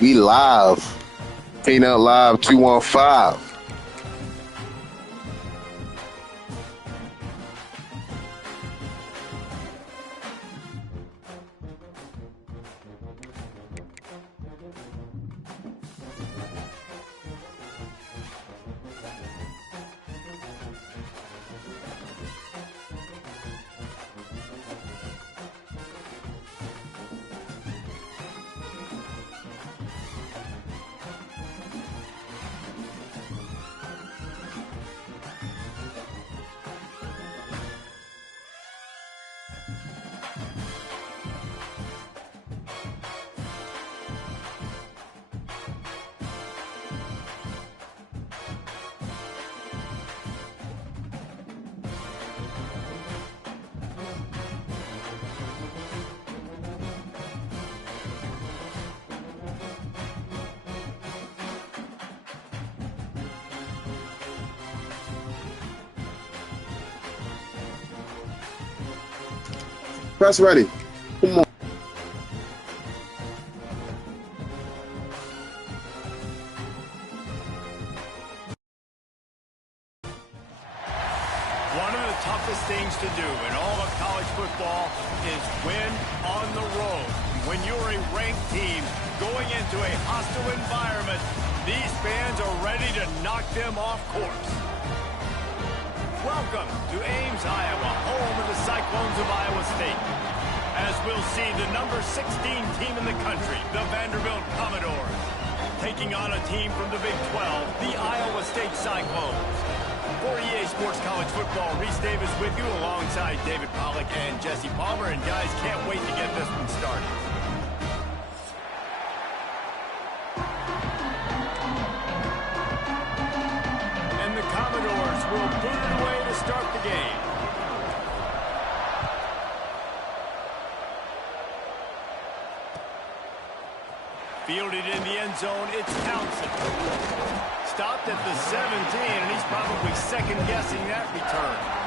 We live. Peanut Live 215. Press ready. Come on. One of the toughest things to do in all of college football is win on the road. When you're a ranked team going into a hostile environment, these fans are ready to knock them off course. Welcome to Ames, Iowa, home of the Cyclones of Iowa State. As we'll see the number 16 team in the country, the Vanderbilt Commodores, taking on a team from the Big 12, the Iowa State Cyclones. For EA Sports College Football, Reese Davis with you alongside David Pollack and Jesse Palmer. And guys, can't wait to get this one started. And the Commodores will boot it away to start the game. Fielded in the end zone, it's Townsend. Stopped at the 17, and he's probably second-guessing that return.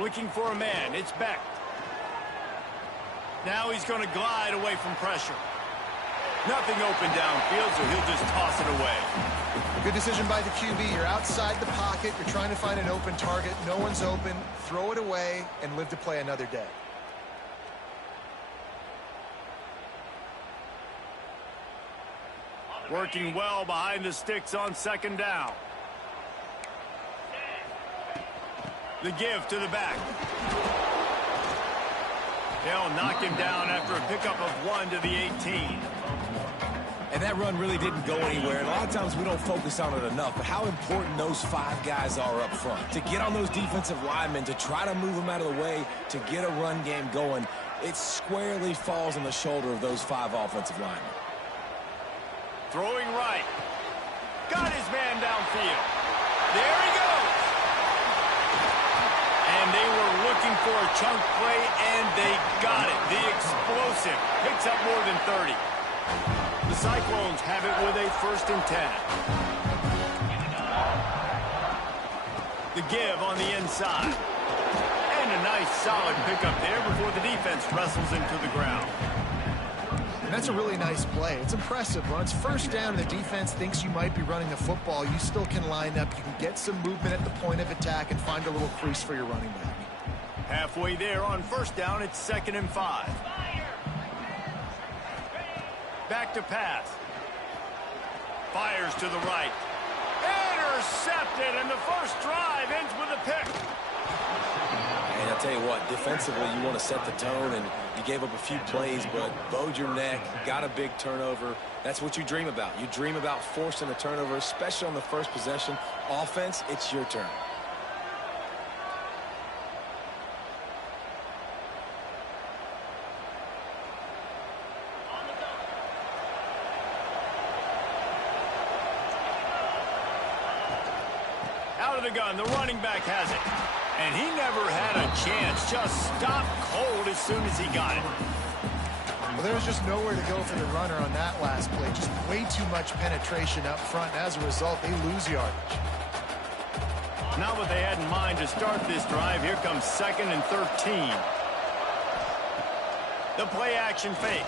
Looking for a man, it's Beck. Now he's going to glide away from pressure. Nothing open downfield, so he'll just toss it away. Good decision by the QB. You're outside the pocket. You're trying to find an open target. No one's open. Throw it away and live to play another day. Working well behind the sticks on second down. The give to the back. They'll knock him down after a pickup of 1 to the 18. And that run really didn't go anywhere. And a lot of times we don't focus on it enough, but how important those 5 guys are up front. To get on those defensive linemen, to try to move them out of the way, to get a run game going, it squarely falls on the shoulder of those 5 offensive linemen. Throwing right. Got his man downfield. There he goes. And they were looking for a chunk play, and they got it. The explosive picks up more than 30. The Cyclones have it with a 1st and 10. The give on the inside. And a nice solid pickup there before the defense wrestles him to the ground. And that's a really nice play. It's impressive. When it's 1st down and the defense thinks you might be running the football, you still can line up. You can get some movement at the point of attack and find a little crease for your running back. Halfway there on 1st down, it's 2nd and 5. Back to pass. Fires to the right. Intercepted, and the first drive ends with a pick. And I'll tell you what, defensively, you want to set the tone, and you gave up a few plays, but bowed your neck, got a big turnover. That's what you dream about. You dream about forcing a turnover, especially on the first possession. Offense, it's your turn. Out of the the gun. The running back has it. And he never had a chance. Just stopped cold as soon as he got it. Well, there was just nowhere to go for the runner on that last play. Just way too much penetration up front. And as a result, they lose yardage. Not what they had in mind to start this drive. Here comes 2nd and 13. The play action fake.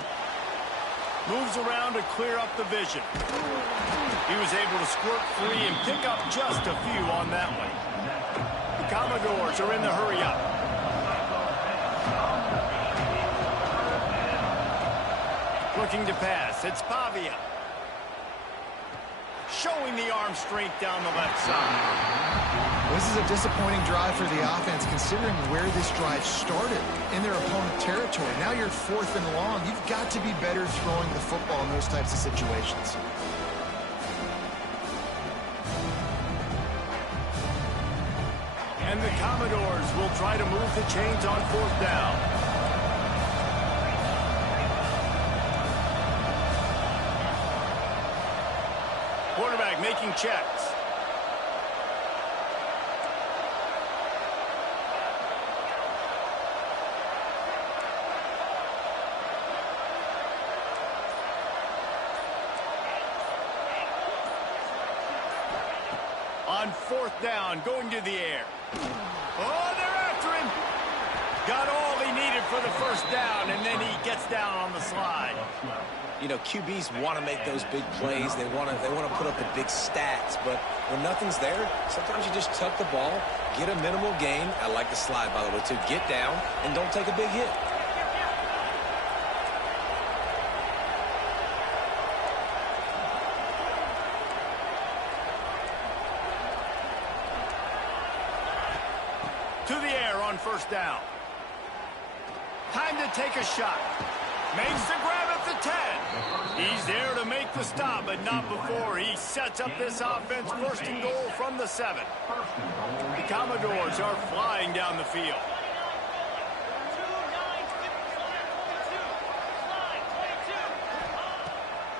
Moves around to clear up the vision. He was able to squirt free and pick up just a few on that one. The Commodores are in the hurry up. Looking to pass. It's Pavia. Showing the arm strength down the left side. This is a disappointing drive for the offense, considering where this drive started in their opponent territory. Now you're 4th and long. You've got to be better throwing the football in those types of situations. And the Commodores will try to move the chains on 4th down. Quarterback making checks. On 4th down, going to the air. Oh, they're after him. Got all he needed for the 1st down, and then he gets down on the slide. You know, QBs want to make those big plays. They want to put up the big stats. But when nothing's there, sometimes you just tuck the ball, get a minimal gain. I like the slide, by the way, to get down and don't take a big hit. To the air on 1st down. Time to take a shot. Makes the grab at the 10. He's there to make the stop, but not before he sets up this offense. 1st and goal from the 7. The Commodores are flying down the field.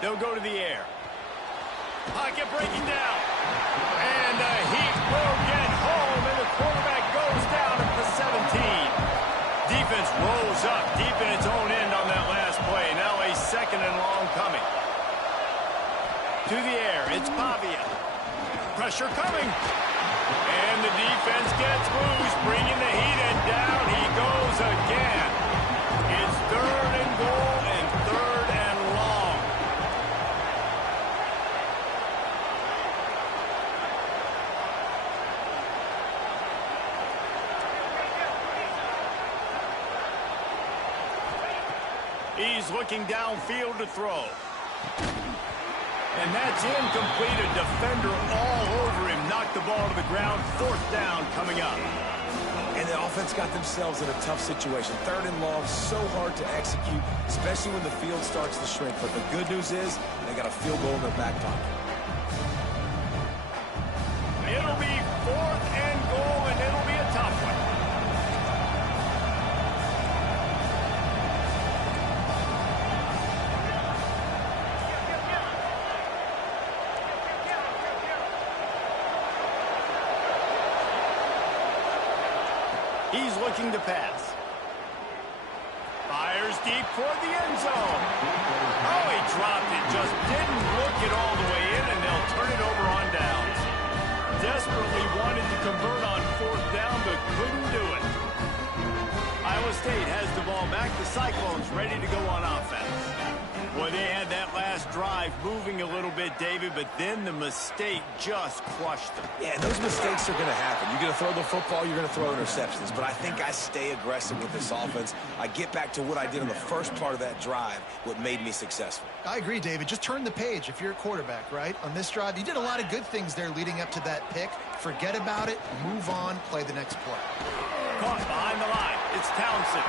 They'll go to the air. Pocket breaking down. And he will get home, and the quarterback goes down at the 17. Defense rolls up deep in its own end on that last play. Now a 2nd and long coming. To the air, it's Pavia. Pressure coming. And the defense gets loose, bringing the heat, and down he goes again. It's 3rd and goal and 3rd and long. He's looking downfield to throw. And that's incomplete. A defender all over him. Knocked the ball to the ground. 4th down coming up. And the offense got themselves in a tough situation. 3rd and long, so hard to execute, especially when the field starts to shrink. But the good news is they got a field goal in their back pocket. It'll be 4th and goal, and it'll be a tough one. He's looking to pass. Fires deep toward the end zone. Oh, he dropped it. Just didn't look it all the way in, and they'll turn it over on downs. Desperately wanted to convert on 4th down, but couldn't do it. Iowa State has the ball back. The Cyclones ready to go on offense. Boy, they had that last drive moving a little bit, David, but then the mistake just crushed them. Yeah, those mistakes are going to happen. You're going to throw the football, you're going to throw interceptions. But I think I stay aggressive with this offense. I get back to what I did in the first part of that drive, what made me successful. I agree, David. Just turn the page if you're a quarterback, right? On this drive, you did a lot of good things there leading up to that pick. Forget about it, move on, play the next play. Caught behind the line. It's Townsend.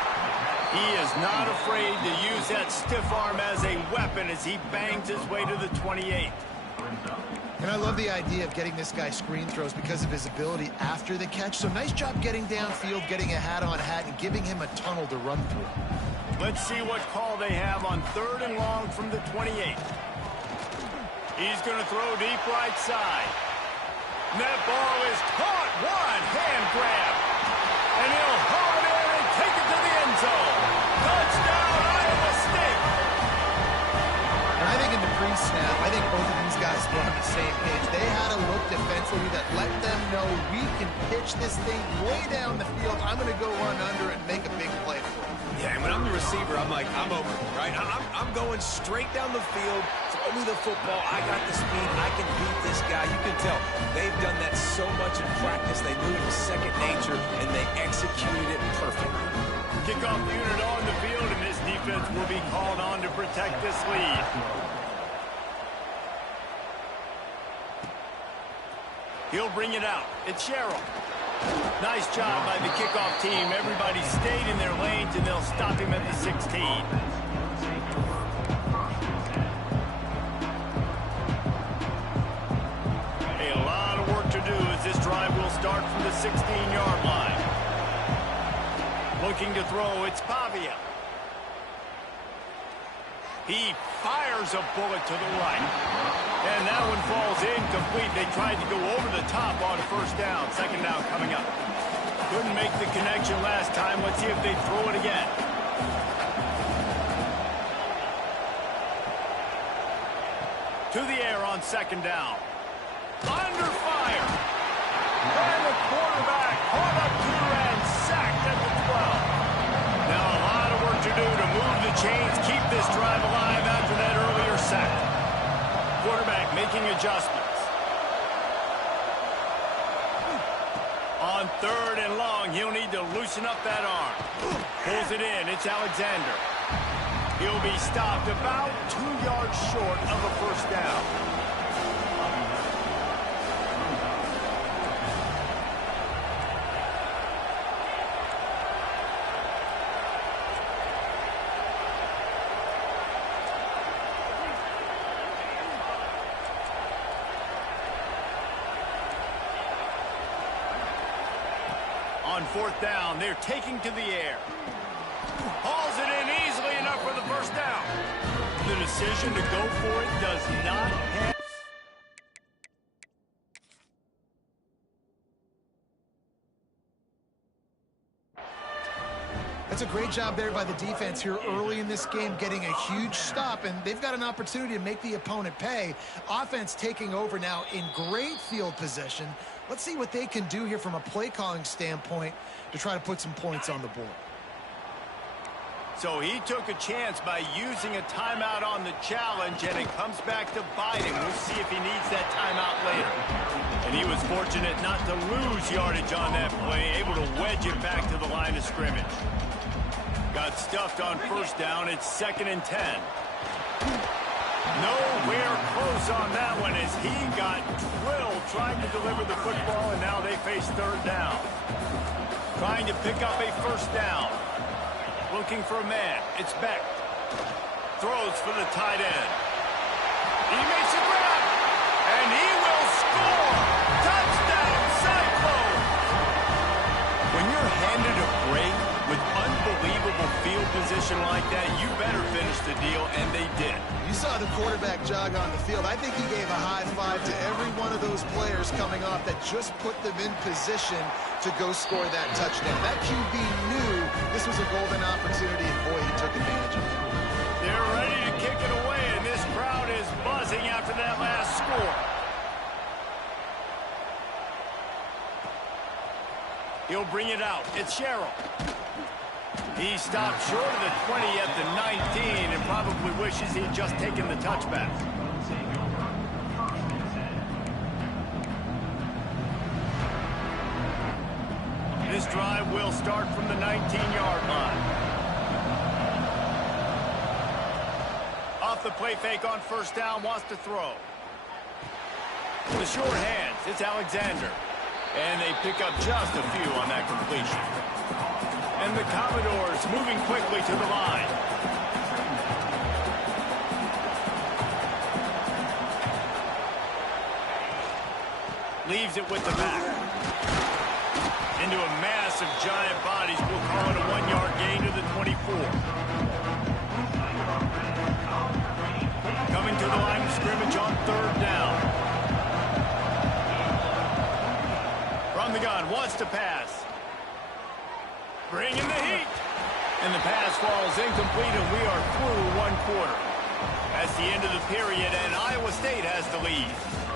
He is not afraid to use that stiff arm as a weapon as he bangs his way to the 28. And I love the idea of getting this guy screen throws because of his ability after the catch. So nice job getting downfield, getting a hat-on-hat, and giving him a tunnel to run through. Let's see what call they have on 3rd and long from the 28. He's going to throw deep right side. And that ball is caught. One hand grab. And he'll haul it in and take it to the end zone. Touchdown, Iowa State. And I think in the pre-snap, I think both of these guys were on the same page. They had a look defensively that let them know we can pitch this thing way down the field. I'm going to go run under and make a big play for it. Yeah, and when I'm the receiver, I'm like, I'm open, right? I'm going straight down the field. Throw me the football. I got the speed. I can beat this guy. You can tell they've done that so much in practice. They knew it was second nature, and they executed it perfectly. Kickoff unit on the field, and this defense will be called on to protect this lead. He'll bring it out. It's Sherrill. Nice job by the kickoff team. Everybody stayed in their lanes, and they'll stop him at the 16. A lot of work to do as this drive will start from the 16-yard line. Looking to throw, it's Pavia. He fires a bullet to the right. And that one falls incomplete. They tried to go over the top on first down. Second down coming up. Couldn't make the connection last time. Let's see if they throw it again. To the air on second down. Under fire. And the quarterback caught up to and sacked at the 12. Now a lot of work to do to move the chains, keep this drive alive after that earlier sack. Quarterback making adjustments. On third and long, he'll need to loosen up that arm. Pulls it in. It's Alexander. He'll be stopped about 2 yards short of a first down. On fourth down, they're taking to the air. Hauls it in easily enough for the first down. The decision to go for it does not have... That's a great job there by the defense here early in this game, getting a huge stop, and they've got an opportunity to make the opponent pay. Offense taking over now in great field position. Let's see what they can do here from a play calling standpoint to try to put some points on the board. So he took a chance by using a timeout on the challenge, and it comes back to bite him. We'll see if he needs that timeout later. And he was fortunate not to lose yardage on that play, able to wedge it back to the line of scrimmage. Got stuffed on first down. It's 2nd and 10. Nowhere close on that one as he got drilled trying to deliver the football, and now they face third down. Trying to pick up a first down. Looking for a man. It's Beck. Throws for the tight end. He makes a grab, and he will score. Touchdown, Cyclones! When you're handed a break with unbelievable field position like that, you better finish the deal, and they did. You saw the quarterback jog on the field. I think he gave a high five to every one of those players coming off that just put them in position to go score that touchdown. That QB knew this was a golden opportunity, and boy, he took advantage of it. They're ready to kick it away, and this crowd is buzzing after that last score. He'll bring it out. It's Sherrill. He stopped short of the 20 at the 19 and probably wishes he had just taken the touchback. This drive will start from the 19-yard line. Off the play fake on first down, wants to throw. The short hands, it's Alexander. And they pick up just a few on that completion. And the Commodores moving quickly to the line. Leaves it with the back. Into a mass of giant bodies. We'll call it a 1-yard gain to the 24. Coming to the line of scrimmage on third down. shotgun, wants to pass. Bringing the heat. And the pass falls incomplete, and we are through one quarter. That's the end of the period, and Iowa State has the lead.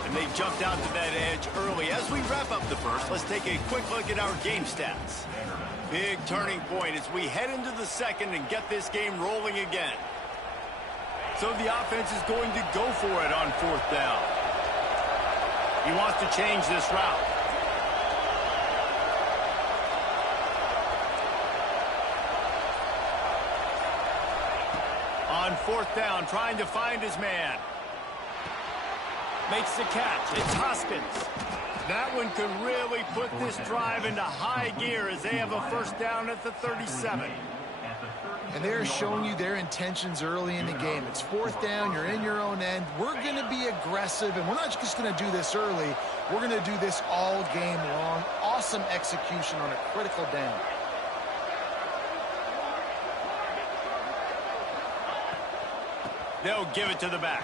And they jumped out to that edge early. As we wrap up the first, let's take a quick look at our game stats. Big turning point as we head into the second and get this game rolling again. So the offense is going to go for it on fourth down. He wants to change this route. On fourth down, trying to find his man. Makes the catch. It's Hoskins. That one could really put this drive into high gear as they have a first down at the 37. And they're showing you their intentions early in the game. It's fourth down. You're in your own end. We're going to be aggressive, and we're not just going to do this early. We're going to do this all game long. Awesome execution on a critical down. They'll give it to the back.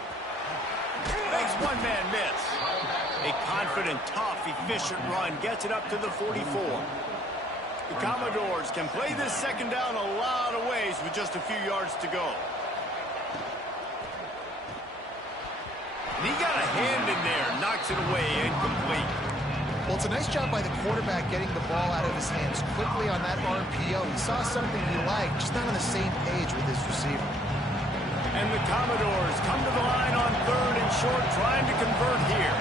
Makes one man miss. A confident, tough, efficient run gets it up to the 44. The Commodores can play this second down a lot of ways with just a few yards to go. And he got a hand in there, knocks it away, incomplete. Well, it's a nice job by the quarterback getting the ball out of his hands quickly on that RPO. He saw something he liked, just not on the same page with his receiver. And the Commodores come to the line on third and short, trying to convert here.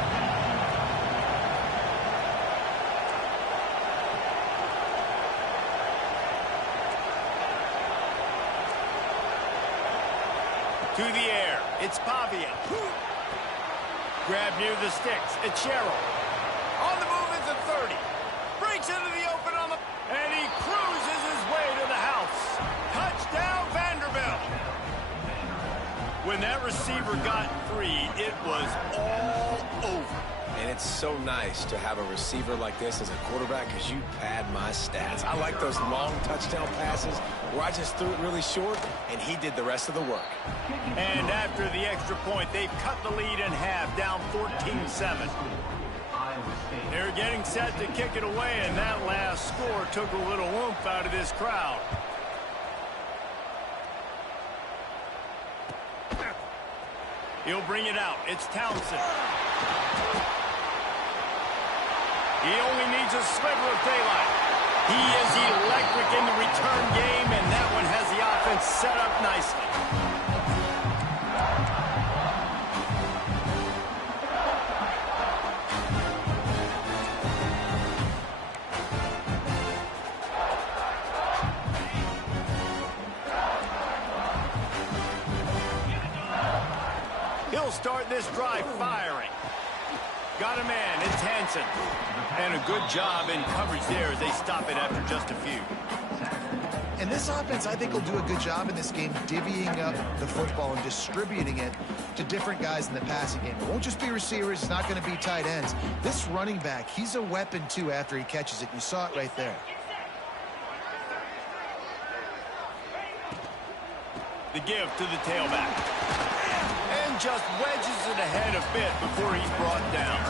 To the air, it's Pavia. Grab near the sticks, it's Sherrill. On the move, it's a 30. Breaks into the open on the... And he cruises his way to the house. Touchdown, Vanderbilt. When that receiver got free, it was all over. And it's so nice to have a receiver like this as a quarterback because you pad my stats. I like those long touchdown passes where I just threw it really short and he did the rest of the work. And after the extra point, they've cut the lead in half, down 14-7. They're getting set to kick it away, and that last score took a little oomph out of this crowd. He'll bring it out. It's Townsend. He only needs a sliver of daylight. He is electric in the return game, and that one has the offense set up nicely. He'll start this drive firing. Got a man, it's Hansen. And a good job in coverage there as they stop it after just a few. And this offense, I think, will do a good job in this game divvying up the football and distributing it to different guys in the passing game. It won't just be receivers. It's not going to be tight ends. This running back, he's a weapon, too, after he catches it. You saw it right there. The give to the tailback. And just wedges it ahead a bit before he's brought down.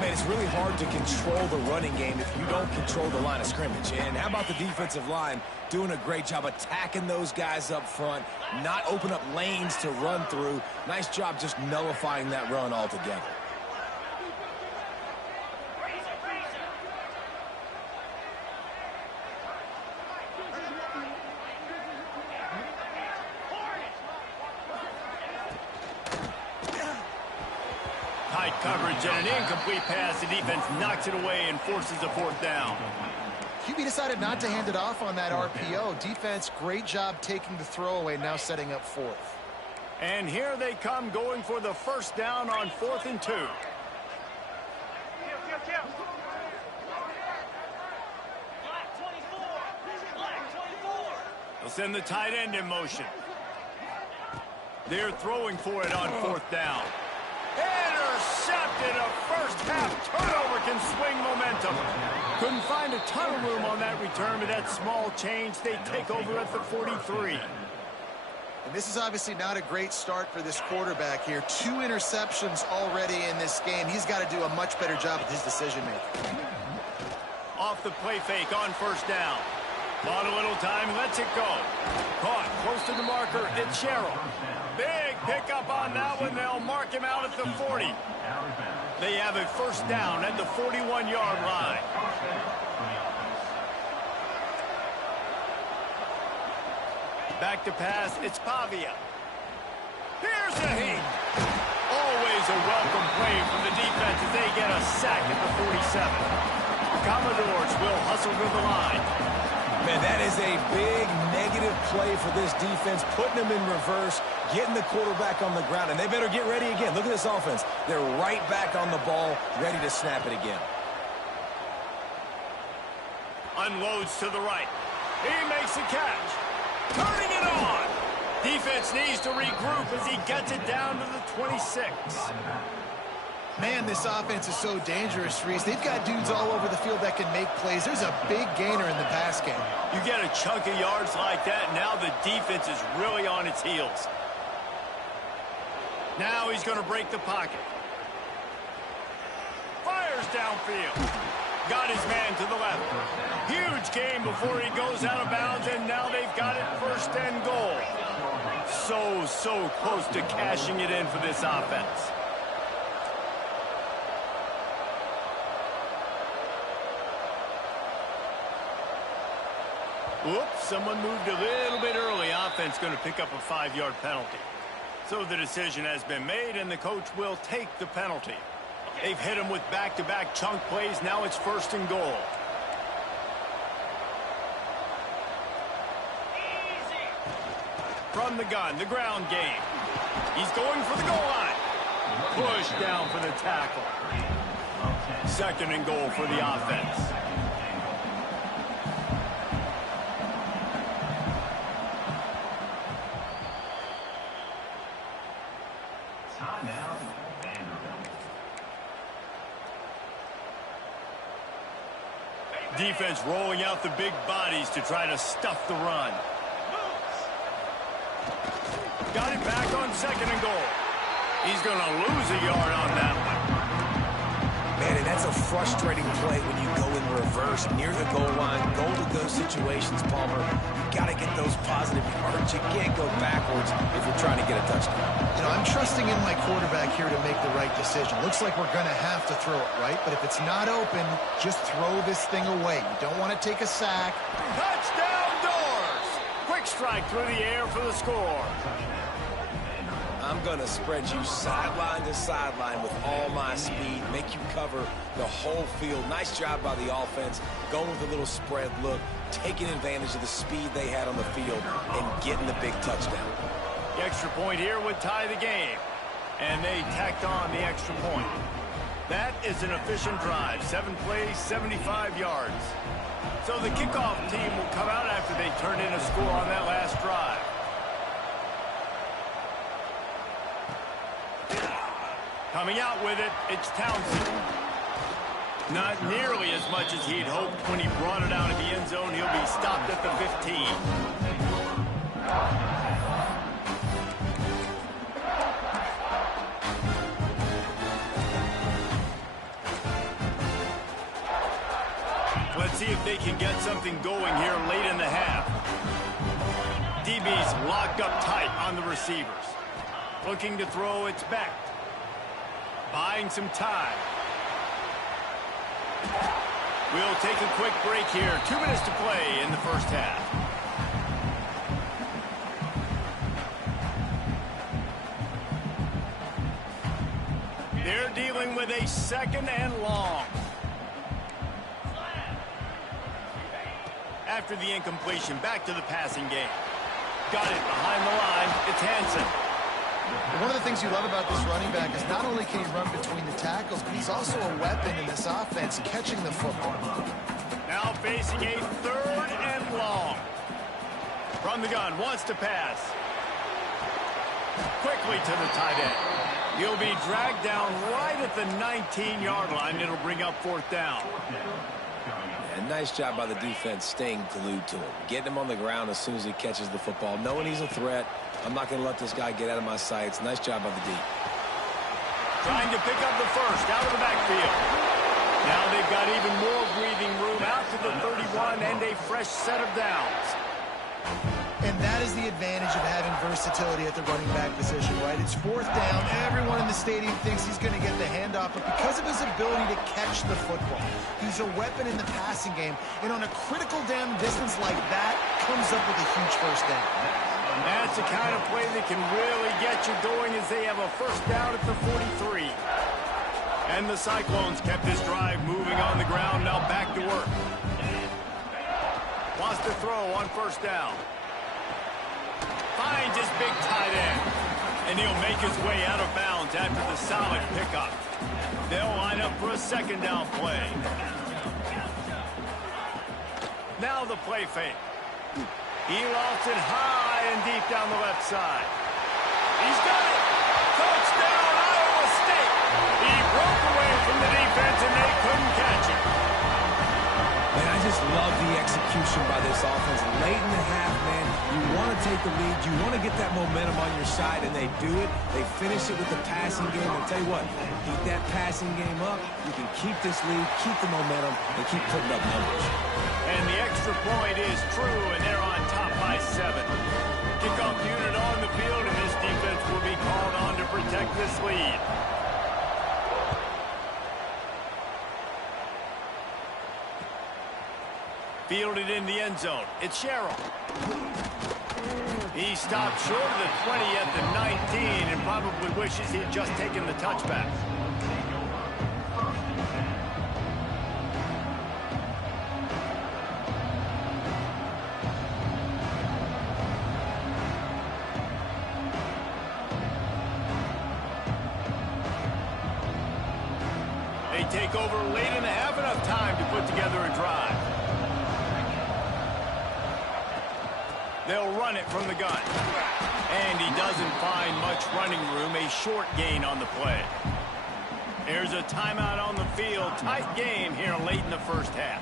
Man, it's really hard to control the running game if you don't control the line of scrimmage. And how about the defensive line doing a great job attacking those guys up front, not open up lanes to run through. Nice job just nullifying that run altogether. Tight coverage and an incomplete pass. The defense knocks it away and forces a fourth down. QB decided not to hand it off on that RPO. Defense, great job taking the throwaway, now setting up fourth. And here they come going for the first down on 4th and 2. They'll send the tight end in motion. They're throwing for it on 4th down. Intercepted. A first half turnover can swing momentum. Couldn't find a ton of room on that return, but that small change, they take over at the 43. And this is obviously not a great start for this quarterback here. 2 interceptions already in this game. He's got to do a much better job with his decision making. Off the play fake on first down. Bought a little time, lets it go. Caught close to the marker. It's Sherrill. Big pickup on that one. They'll mark him out at the 40. They have a first down at the 41-yard line. Back to pass. It's Pavia. Here's a hit. Always a welcome play from the defense as they get a sack at the 47. Commodores will hustle to the line. Man, that is a big negative play for this defense, putting them in reverse, getting the quarterback on the ground, and they better get ready again. Look at this offense. They're right back on the ball, ready to snap it again. Unloads to the right. He makes the catch. Turning it on. Defense needs to regroup as he gets it down to the 26. Man, this offense is so dangerous, Reese. They've got dudes all over the field that can make plays. There's a big gainer in the pass game. You get a chunk of yards like that, now the defense is really on its heels. Now he's going to break the pocket. Fires downfield. Got his man to the left. Huge gain before he goes out of bounds, and now they've got it first and goal. So close to cashing it in for this offense. Oops, someone moved a little bit early. Offense going to pick up a 5-yard penalty. So the decision has been made, and the coach will take the penalty. They've hit him with back-to-back chunk plays. Now it's first and goal. From the gun, the ground game. He's going for the goal line. Push down for the tackle. Second and goal for the offense. Defense rolling out the big bodies to try to stuff the run. Got it back on second and goal. He's going to lose a yard on that one. Man, and that's a frustrating play when you go in reverse near the goal line. Goal-to-go situations, Palmer. You got to get those positive yards. You can't go backwards if you're trying to get a touchdown. You know, I'm trusting in my quarterback here to make the right decision. Looks like we're going to have to throw it, right? But if it's not open, just throw this thing away. You don't want to take a sack. Touchdown Doors! Quick strike through the air for the score. I'm going to spread you sideline to sideline with all my speed, make you cover the whole field. Nice job by the offense, going with a little spread look, taking advantage of the speed they had on the field, and getting the big touchdown. The extra point here would tie the game, and they tacked on the extra point. That is an efficient drive. 7 plays, 75 yards. So the kickoff team will come out after they turn in a score on that last drive. Coming out with it, it's Townsend. Not nearly as much as he'd hoped when he brought it out of the end zone. He'll be stopped at the 15. Let's see if they can get something going here late in the half. DB's locked up tight on the receivers. Looking to throw, it's back. Buying some time. We'll take a quick break here. 2 minutes to play in the first half. They're dealing with a second and long. After the incompletion, back to the passing game. Got it behind the line. It's Hansen. One of the things you love about this running back is not only can he run between the tackles, but he's also a weapon in this offense catching the football. Now facing a third and long. From the gun, wants to pass. Quickly to the tight end. He'll be dragged down right at the 19-yard line. It'll bring up fourth down. And nice job by the defense staying glued to him. Getting him on the ground as soon as he catches the football. Knowing he's a threat. I'm not going to let this guy get out of my sights. Nice job by the D. Trying to pick up the first out of the backfield. Now they've got even more breathing room out a fresh set of downs. And that is the advantage of having versatility at the running back position, right? It's fourth down. Everyone in the stadium thinks he's going to get the handoff, but because of his ability to catch the football, he's a weapon in the passing game. And on a critical down distance like that, comes up with a huge first down. That's the kind of play that can really get you going as they have a first down at the 43. And the Cyclones kept this drive moving on the ground. Now back to work. Wants to throw on first down. Finds his big tight end. And he'll make his way out of bounds after the solid pickup. They'll line up for a second down play. Now the play fake. He lofts it high and deep down the left side. He's got it. Touchdown, Iowa State. He broke away from the defense and they couldn't catch him. Man, I just love the execution by this offense. Late in the half, man, you want to take the lead. You want to get that momentum on your side, and they do it. They finish it with the passing game. And tell you what, keep that passing game up. You can keep this lead, keep the momentum, and keep putting up numbers. And the extra point is true, and they're on top by 7. Kickoff unit on the field, and this defense will be called on to protect this lead. Fielded in the end zone. It's Sherrill. He stopped short of the 20 at the 19 and probably wishes he had just taken the touchback. They take over late in the half, enough time to put together a drive. They'll run it from the gun. And he doesn't find much running room. A short gain on the play. There's a timeout on the field. Tight game here late in the first half.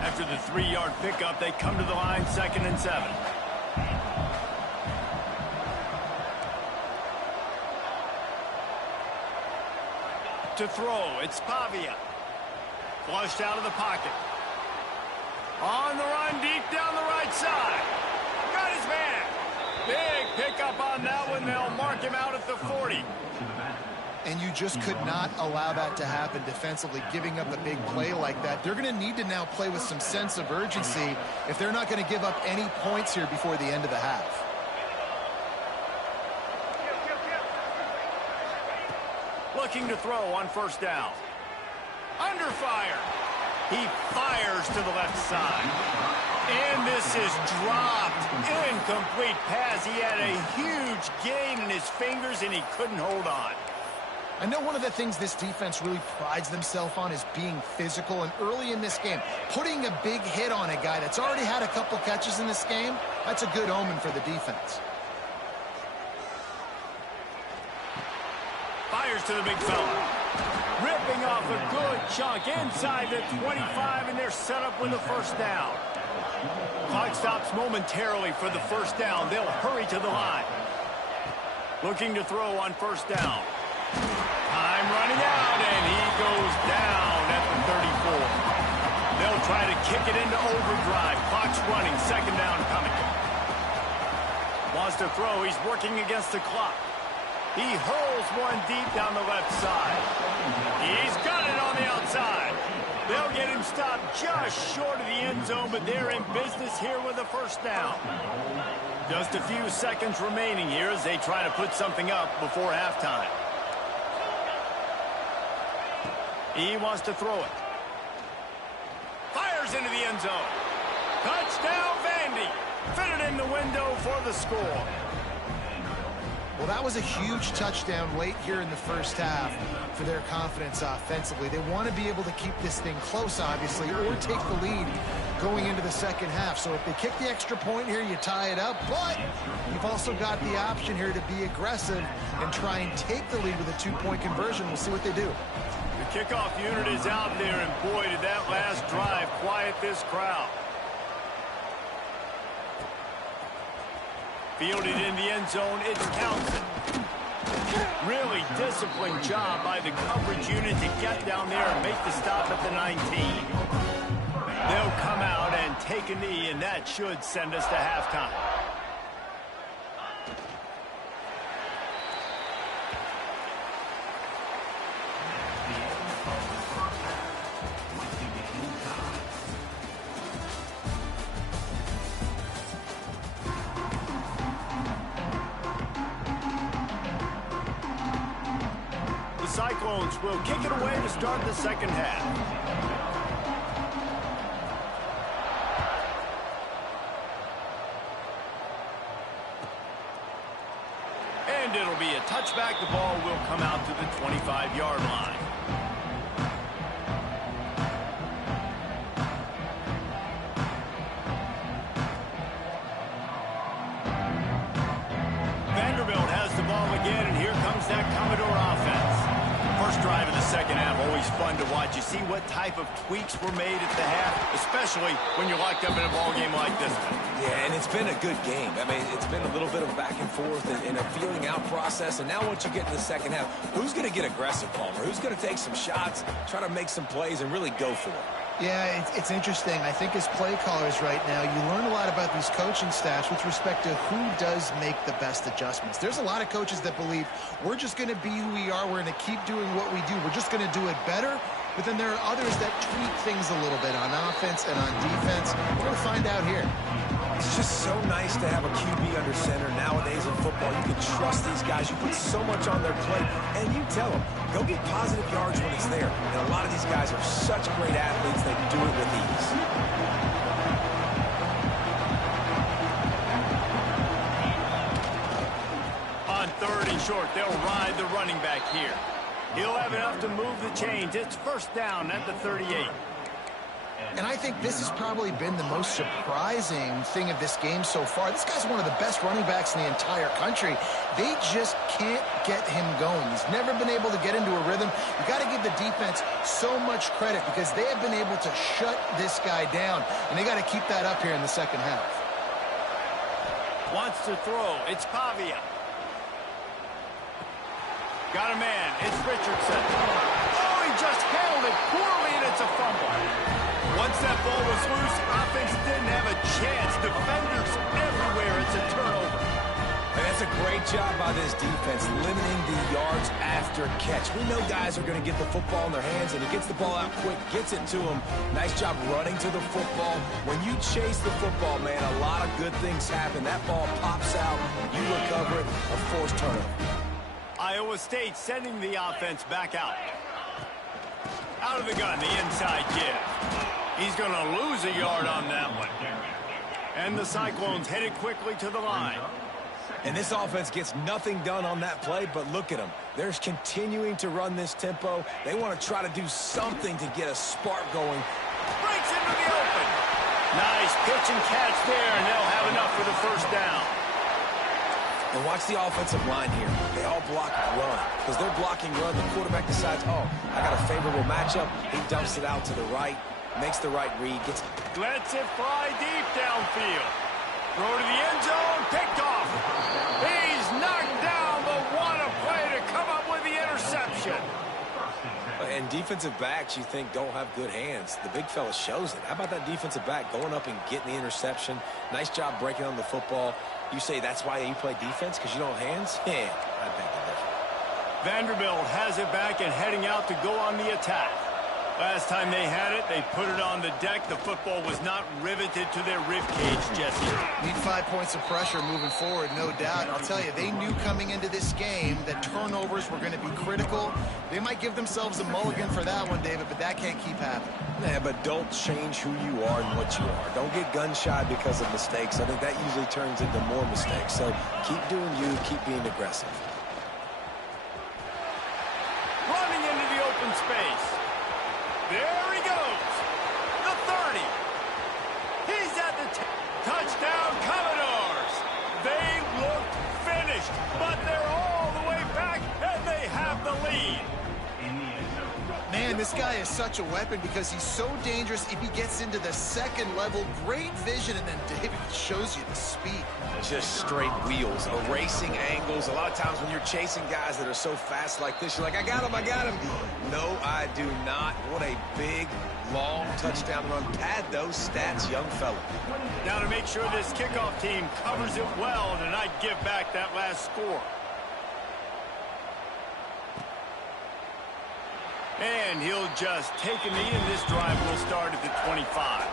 After the 3-yard pickup, they come to the line, 2nd and 7. To throw, it's Pavia. Flushed out of the pocket. On the run, deep down the right side. Got his man. Big pickup on that one. They'll mark him out at the 40. And you just could not allow that to happen defensively, giving up a big play like that. They're going to need to now play with some sense of urgency if they're not going to give up any points here before the end of the half. Looking to throw on first down. Under fire. He fires to the left side. And this is dropped. Incomplete pass. He had a huge gain in his fingers and he couldn't hold on. I know one of the things this defense really prides themselves on is being physical. And early in this game, putting a big hit on a guy that's already had a couple catches in this game, that's a good omen for the defense. Fires to the big fella. Ripping off a good chunk inside the 25, and they're set up with a first down. Clock stops momentarily for the first down. They'll hurry to the line. Looking to throw on first down. Time running out, and he goes down at the 34. They'll try to kick it into overdrive. Clock's running, 2nd down coming. Wants to throw. He's working against the clock. He hurls one deep down the left side. He's got it on the outside. They'll get him stopped just short of the end zone, but they're in business here with a first down. Just a few seconds remaining here as they try to put something up before halftime. He wants to throw it. Fires into the end zone. Touchdown, Vandy. Fitted in the window for the score. Well, that was a huge touchdown late here in the first half for their confidence offensively. They want to be able to keep this thing close, obviously, or take the lead going into the second half. So if they kick the extra point here, you tie it up. But you've also got the option here to be aggressive and try and take the lead with a 2-point conversion. We'll see what they do. The kickoff unit is out there, and boy, did that last drive quiet this crowd. Fielded in the end zone, it's Townsend. Really disciplined job by the coverage unit to get down there and make the stop at the 19. They'll come out and take a knee, and that should send us to halftime. The Cyclones will kick it away to start the second half. And it'll be a touchback. The ball will come out to the 25-yard line. Vanderbilt has the ball again, and here comes that Commodore offense. First drive of the second half, always fun to watch. You see what type of tweaks were made at the half, especially when you're locked up in a ball game like this one. Yeah, and it's been a good game. I mean, it's been a little bit of back and forth and a feeling out process. And now once you get to the second half, who's going to get aggressive, Palmer? Who's going to take some shots, try to make some plays, and really go for it? Yeah, it's interesting. I think as play callers right now, you learn a lot about these coaching staffs with respect to who does make the best adjustments. There's a lot of coaches that believe we're just going to be who we are. We're going to keep doing what we do. We're just going to do it better. But then there are others that tweak things a little bit on offense and on defense. We're going to find out here. It's just so nice to have a QB under center. Nowadays in football, you can trust these guys. You put so much on their plate, and you tell them, go get positive yards when it's there. And a lot of these guys are such great athletes, they do it with ease. On third and short, they'll ride the running back here. He'll have enough to move the chains. It's first down at the 38. And I think this has probably been the most surprising thing of this game so far. This guy's one of the best running backs in the entire country. They just can't get him going. He's never been able to get into a rhythm. You got to give the defense so much credit because they have been able to shut this guy down, and they got to keep that up here in the second half. Wants to throw. It's Pavia. Got a man. It's Richardson. Oh, he just handled it poorly, and it's a fumble. Once that ball was loose, offense didn't have a chance. Defenders everywhere. It's a turnover. And that's a great job by this defense, limiting the yards after catch. We know guys are going to get the football in their hands, and he gets the ball out quick, gets it to him. Nice job running to the football. When you chase the football, man, a lot of good things happen. That ball pops out, you recover it, a forced turnover. Iowa State sending the offense back out. Out of the gun, the inside give. He's going to lose a yard on that one. And the Cyclones headed quickly to the line. And this offense gets nothing done on that play, but look at them. They're continuing to run this tempo. They want to try to do something to get a spark going. Breaks into the open. Nice pitch and catch there, and they'll have enough for the first down. And watch the offensive line here. They all block run. Because they're blocking run, the quarterback decides, oh, I got a favorable matchup. He dumps it out to the right, makes the right read, gets it. Lets it fly deep downfield. Throw to the end zone, picked off. He's knocked down, but what a play to come up with the interception. And defensive backs, you think, don't have good hands. The big fella shows it. How about that defensive back going up and getting the interception? Nice job breaking on the football. You say that's why you play defense, because you don't have hands? Yeah, I beg to differ. Vanderbilt has it back and heading out to go on the attack. Last time they had it, they put it on the deck. The football was not riveted to their ribcage, Jesse. Need 5 points of pressure moving forward, no doubt. I'll tell you, they knew coming into this game that turnovers were going to be critical. They might give themselves a mulligan for that one, David, but that can't keep happening. Yeah, but don't change who you are and what you are. Don't get gun-shy because of mistakes. I think that usually turns into more mistakes. So keep doing you, keep being aggressive. Running into the open space. There he goes. The 30. He's at the touchdown, Commodores. They looked finished, but they're all the way back, and they have the lead. Man, And this guy is such a weapon because he's so dangerous if he gets into the second level. Great vision, and then David shows you the speed. Just straight wheels, erasing angles. A lot of times when you're chasing guys that are so fast like this, you're like, I got him, I got him. No, I do not. What a big, long touchdown run. Pad those stats, young fella. Now to make sure this kickoff team covers it well to not give back that last score. And he'll just take a knee, and this drive will start at the 25.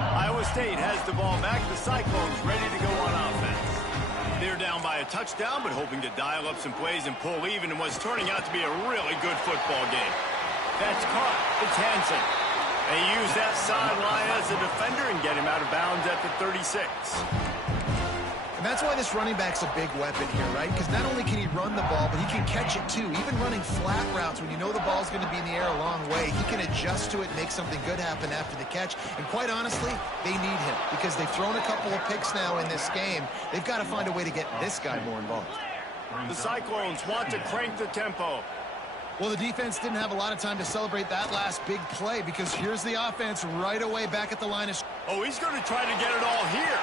Iowa State has the ball back. The Cyclones ready to go on offense. They're down by a touchdown, but hoping to dial up some plays and pull even in what's turning out to be a really good football game. That's caught. It's Hansen. They use that sideline as a defender and get him out of bounds at the 36. And that's why this running back's a big weapon here, right? Because not only can he run the ball, but he can catch it too. Even running flat routes when you know the ball's going to be in the air a long way, he can adjust to it and make something good happen after the catch. And quite honestly, they need him because they've thrown a couple of picks now in this game. They've got to find a way to get this guy more involved. The Cyclones want to crank the tempo. Well, the defense didn't have a lot of time to celebrate that last big play because here's the offense right away back at the line of... Oh, he's going to try to get it all here.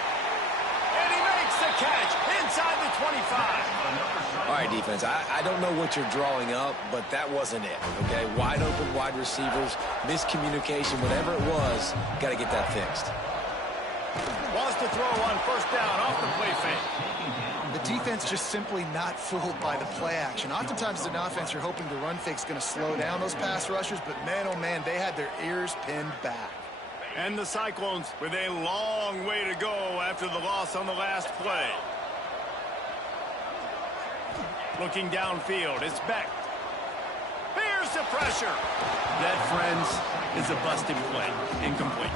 And he makes the catch inside the 25. All right, defense, I don't know what you're drawing up, but that wasn't it, okay? Wide open wide receivers, miscommunication, whatever it was, got to get that fixed. Wants to throw on first down off the play fake. The defense just simply not fooled by the play action. Oftentimes, as an offense, you're hoping the run fake's going to slow down those pass rushers, but man, oh man, they had their ears pinned back. And the Cyclones with a long way to go after the loss on the last play. Looking downfield, it's Beck. Here's the pressure. That, friends, is a busted play. Incomplete.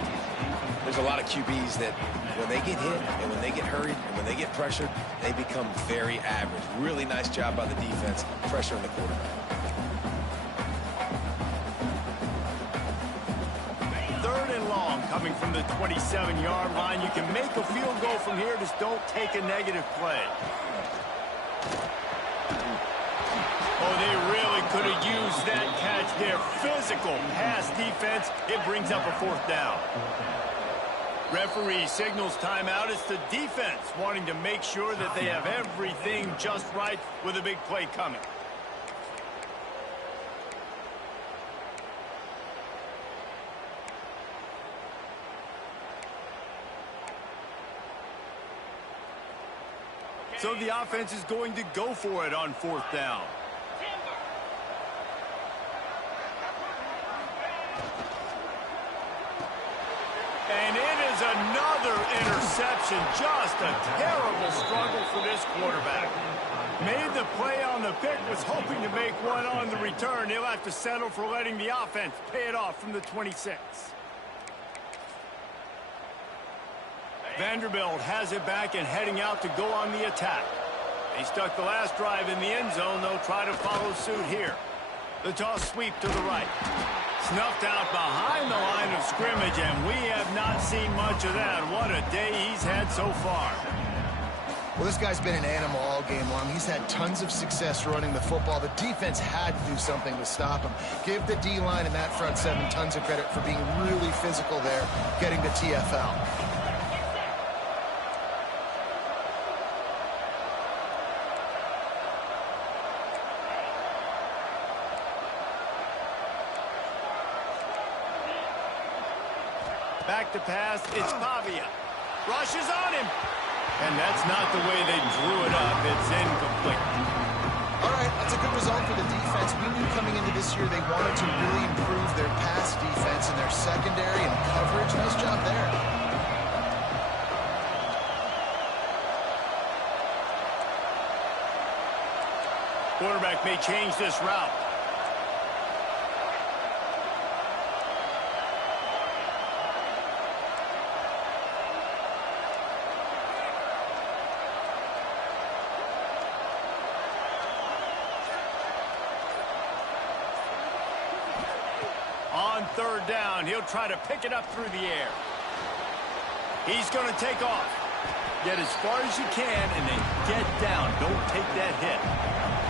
There's a lot of QBs that when they get hit and when they get hurried and when they get pressured, they become very average. Really nice job by the defense, pressuring the quarterback. Third and long coming from the 27-yard line. You can make a field goal from here, just don't take a negative play. Oh, they really could have used that catch there. Physical pass defense. It brings up a fourth down. Referee signals timeout. It's the defense wanting to make sure that they have everything just right with a big play coming. So the offense is going to go for it on fourth down. And it is another interception. Just a terrible struggle for this quarterback. Made the play on the pick, was hoping to make one on the return. He'll have to settle for letting the offense pay it off from the 26. Vanderbilt has it back and heading out to go on the attack. They stuck the last drive in the end zone. They'll try to follow suit here. The toss sweep to the right. Snuffed out behind the line of scrimmage, and we have not seen much of that. What a day he's had so far. Well, this guy's been an animal all game long. He's had tons of success running the football. The defense had to do something to stop him. Give the D-line and that front seven tons of credit for being really physical there, getting the TFL. Back to pass, it's Pavia. Rushes on him. And that's not the way they drew it up. It's incomplete. All right, that's a good result for the defense. We knew coming into this year they wanted to really improve their pass defense and their secondary and coverage. Nice job there. Quarterback may change this route. On third down, he'll try to pick it up through the air. He's going to take off. Get as far as you can and then get down. Don't take that hit.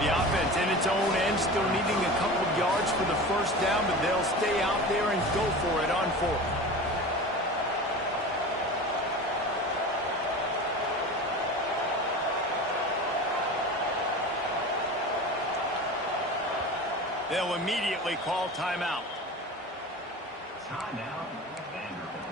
The offense in its own end still needing a couple of yards for the first down, but they'll stay out there and go for it on fourth. They'll immediately call timeout. Timeout, Vanderbilt.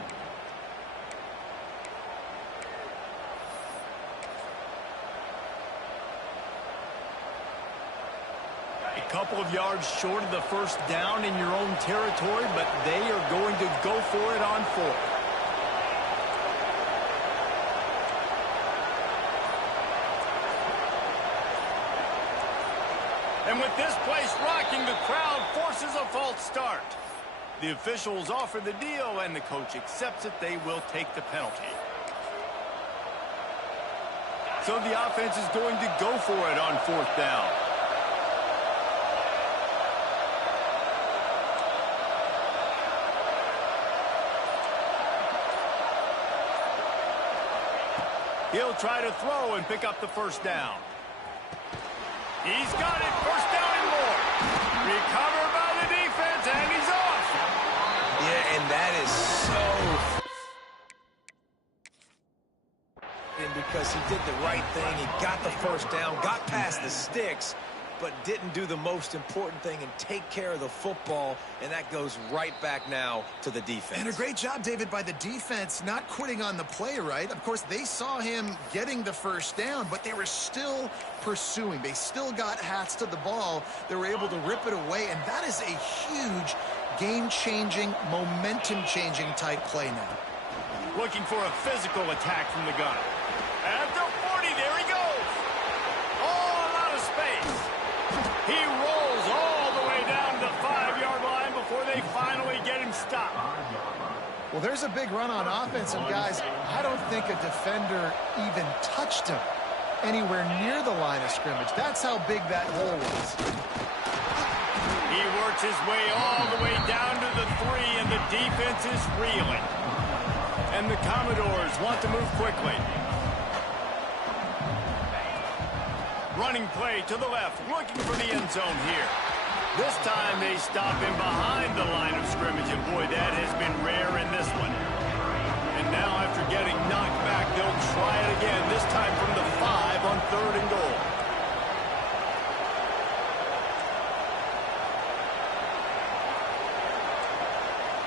A couple of yards short of the first down in your own territory, but they are going to go for it on fourth. And with this place rocking, the crowd forces a false start. The officials offer the deal, and the coach accepts it. They will take the penalty. So the offense is going to go for it on fourth down. He'll try to throw and pick up the first down. He's got it. First down and more. Recovered by the defense, and he's off. Yeah, and that is so... because he did the right thing. He got the first down, got past the sticks, but didn't do the most important thing and take care of the football, and that goes right back now to the defense. And a great job, David, by the defense not quitting on the play, right? Of course, they saw him getting the first down, but they were still pursuing. They still got hats to the ball. They were able to rip it away, and that is a huge game-changing, momentum-changing type play now. Looking for a physical attack from the gun. At the 40, there he goes. Oh, a lot of space. He rolls all the way down to the 5-yard line before they finally get him stopped. Well, there's a big run on offense, and guys, I don't think a defender even touched him anywhere near the line of scrimmage. That's how big that hole was. He works his way all the way down to the 3, and the defense is reeling. And the Commodores want to move quickly. Running play to the left, looking for the end zone here. This time they stop him behind the line of scrimmage, and boy, that has been rare in this one. And now after getting knocked back, they'll try it again, this time from the 5 on third and goal.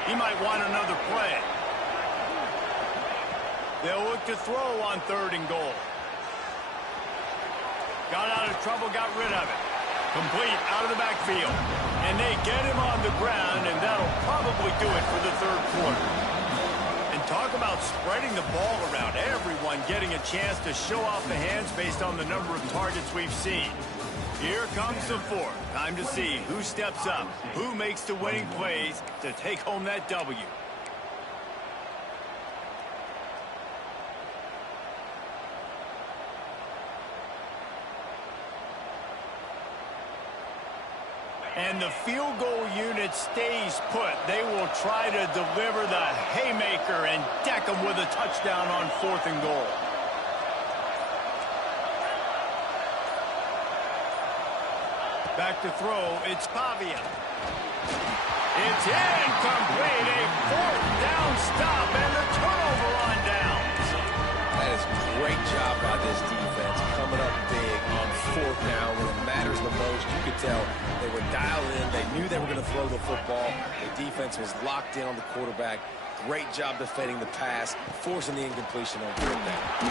He might want another play. They'll look to throw on third and goal. Got out of trouble, got rid of it. Complete out of the backfield. And they get him on the ground, and that'll probably do it for the third quarter. And talk about spreading the ball around. Everyone getting a chance to show off the hands based on the number of targets we've seen. Here comes the fourth. Time to see who steps up, who makes the winning plays to take home that W. And the field goal unit stays put. They will try to deliver the haymaker and deck them with a touchdown on fourth and goal. Back to throw, it's Pavia. It's incomplete, a fourth down stop, and the turnover on downs. That is a great job by this defense, coming up big on fourth down when it matters the most. You could tell they were dialed in. They knew they were going to throw the football. The defense was locked in on the quarterback. Great job defending the pass, forcing the incompletion on fourth down.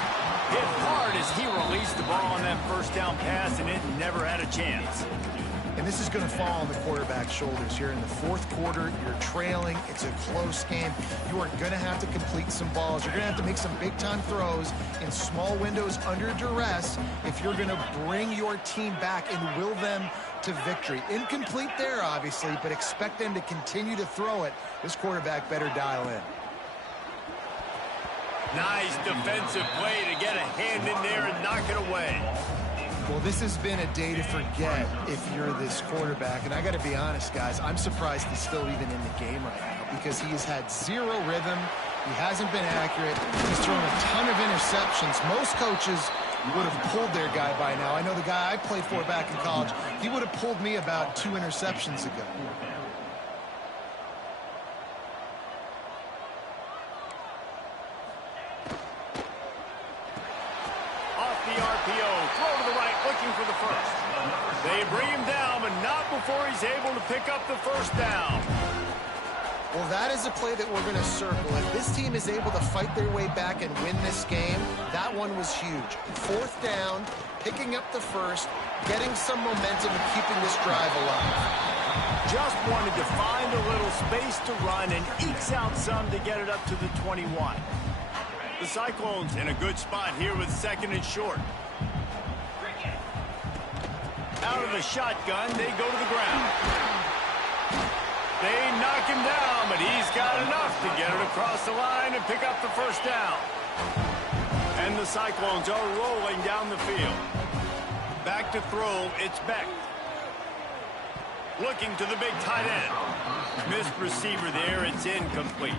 Hit hard as he released the ball on that first down pass, and it never had a chance. And this is going to fall on the quarterback's shoulders here in the fourth quarter. You're trailing. It's a close game. You are going to have to complete some balls. You're going to have to make some big-time throws in small windows under duress if you're going to bring your team back and will them to victory. Incomplete there, obviously, but expect them to continue to throw it. This quarterback better dial in. Nice defensive play to get a hand in there and knock it away. Well, this has been a day to forget if you're this quarterback. And I got to be honest, guys, I'm surprised he's still even in the game right now because he has had zero rhythm. He hasn't been accurate. He's thrown a ton of interceptions. Most coaches would have pulled their guy by now. I know the guy I played for back in college, he would have pulled me about 2 interceptions ago. For the first. They bring him down, but not before he's able to pick up the first down. Well, that is a play that we're going to circle. If this team is able to fight their way back and win this game, that one was huge. 4th down, picking up the first, getting some momentum and keeping this drive alive. Just wanted to find a little space to run and ekes out some to get it up to the 21. The Cyclones in a good spot here with 2nd and short. Out of the shotgun, they go to the ground. They knock him down, but he's got enough to get it across the line and pick up the first down. And the Cyclones are rolling down the field. Back to throw, it's Beck. Looking to the big tight end. Missed receiver there, it's incomplete.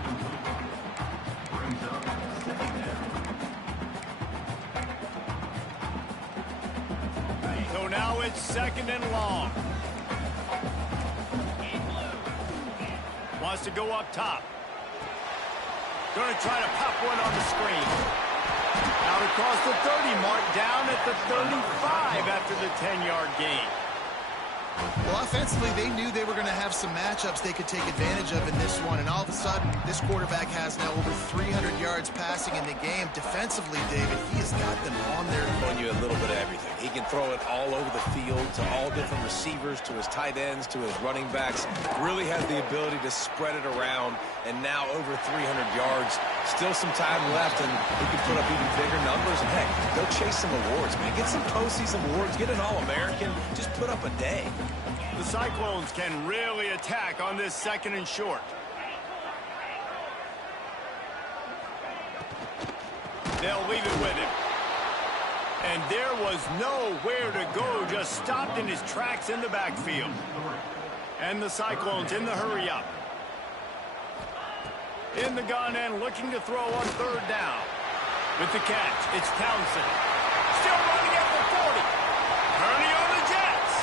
So now it's 2nd and long. Wants to go up top. Going to try to pop one on the screen. Out across the 30 mark, down at the 35 after the 10-yard gain. Well, offensively, they knew they were going to have some matchups they could take advantage of in this one, and all of a sudden, this quarterback has now over 300 yards passing in the game. Defensively, David, he has got them on their... Showing you a little bit of everything. He can throw it all over the field to all different receivers, to his tight ends, to his running backs. Really has the ability to spread it around, and now over 300 yards. Still some time left, and he can put up even bigger numbers. And heck, go chase some awards, man. Get some postseason awards. Get an All-American. Just put up a day. The Cyclones can really attack on this 2nd and short. They'll leave it with him. And there was nowhere to go, just stopped in his tracks in the backfield. And the Cyclones in the hurry up. In the gun and looking to throw on 3rd down. With the catch, it's Townsend. Still running at the 40. Turning on the Jets.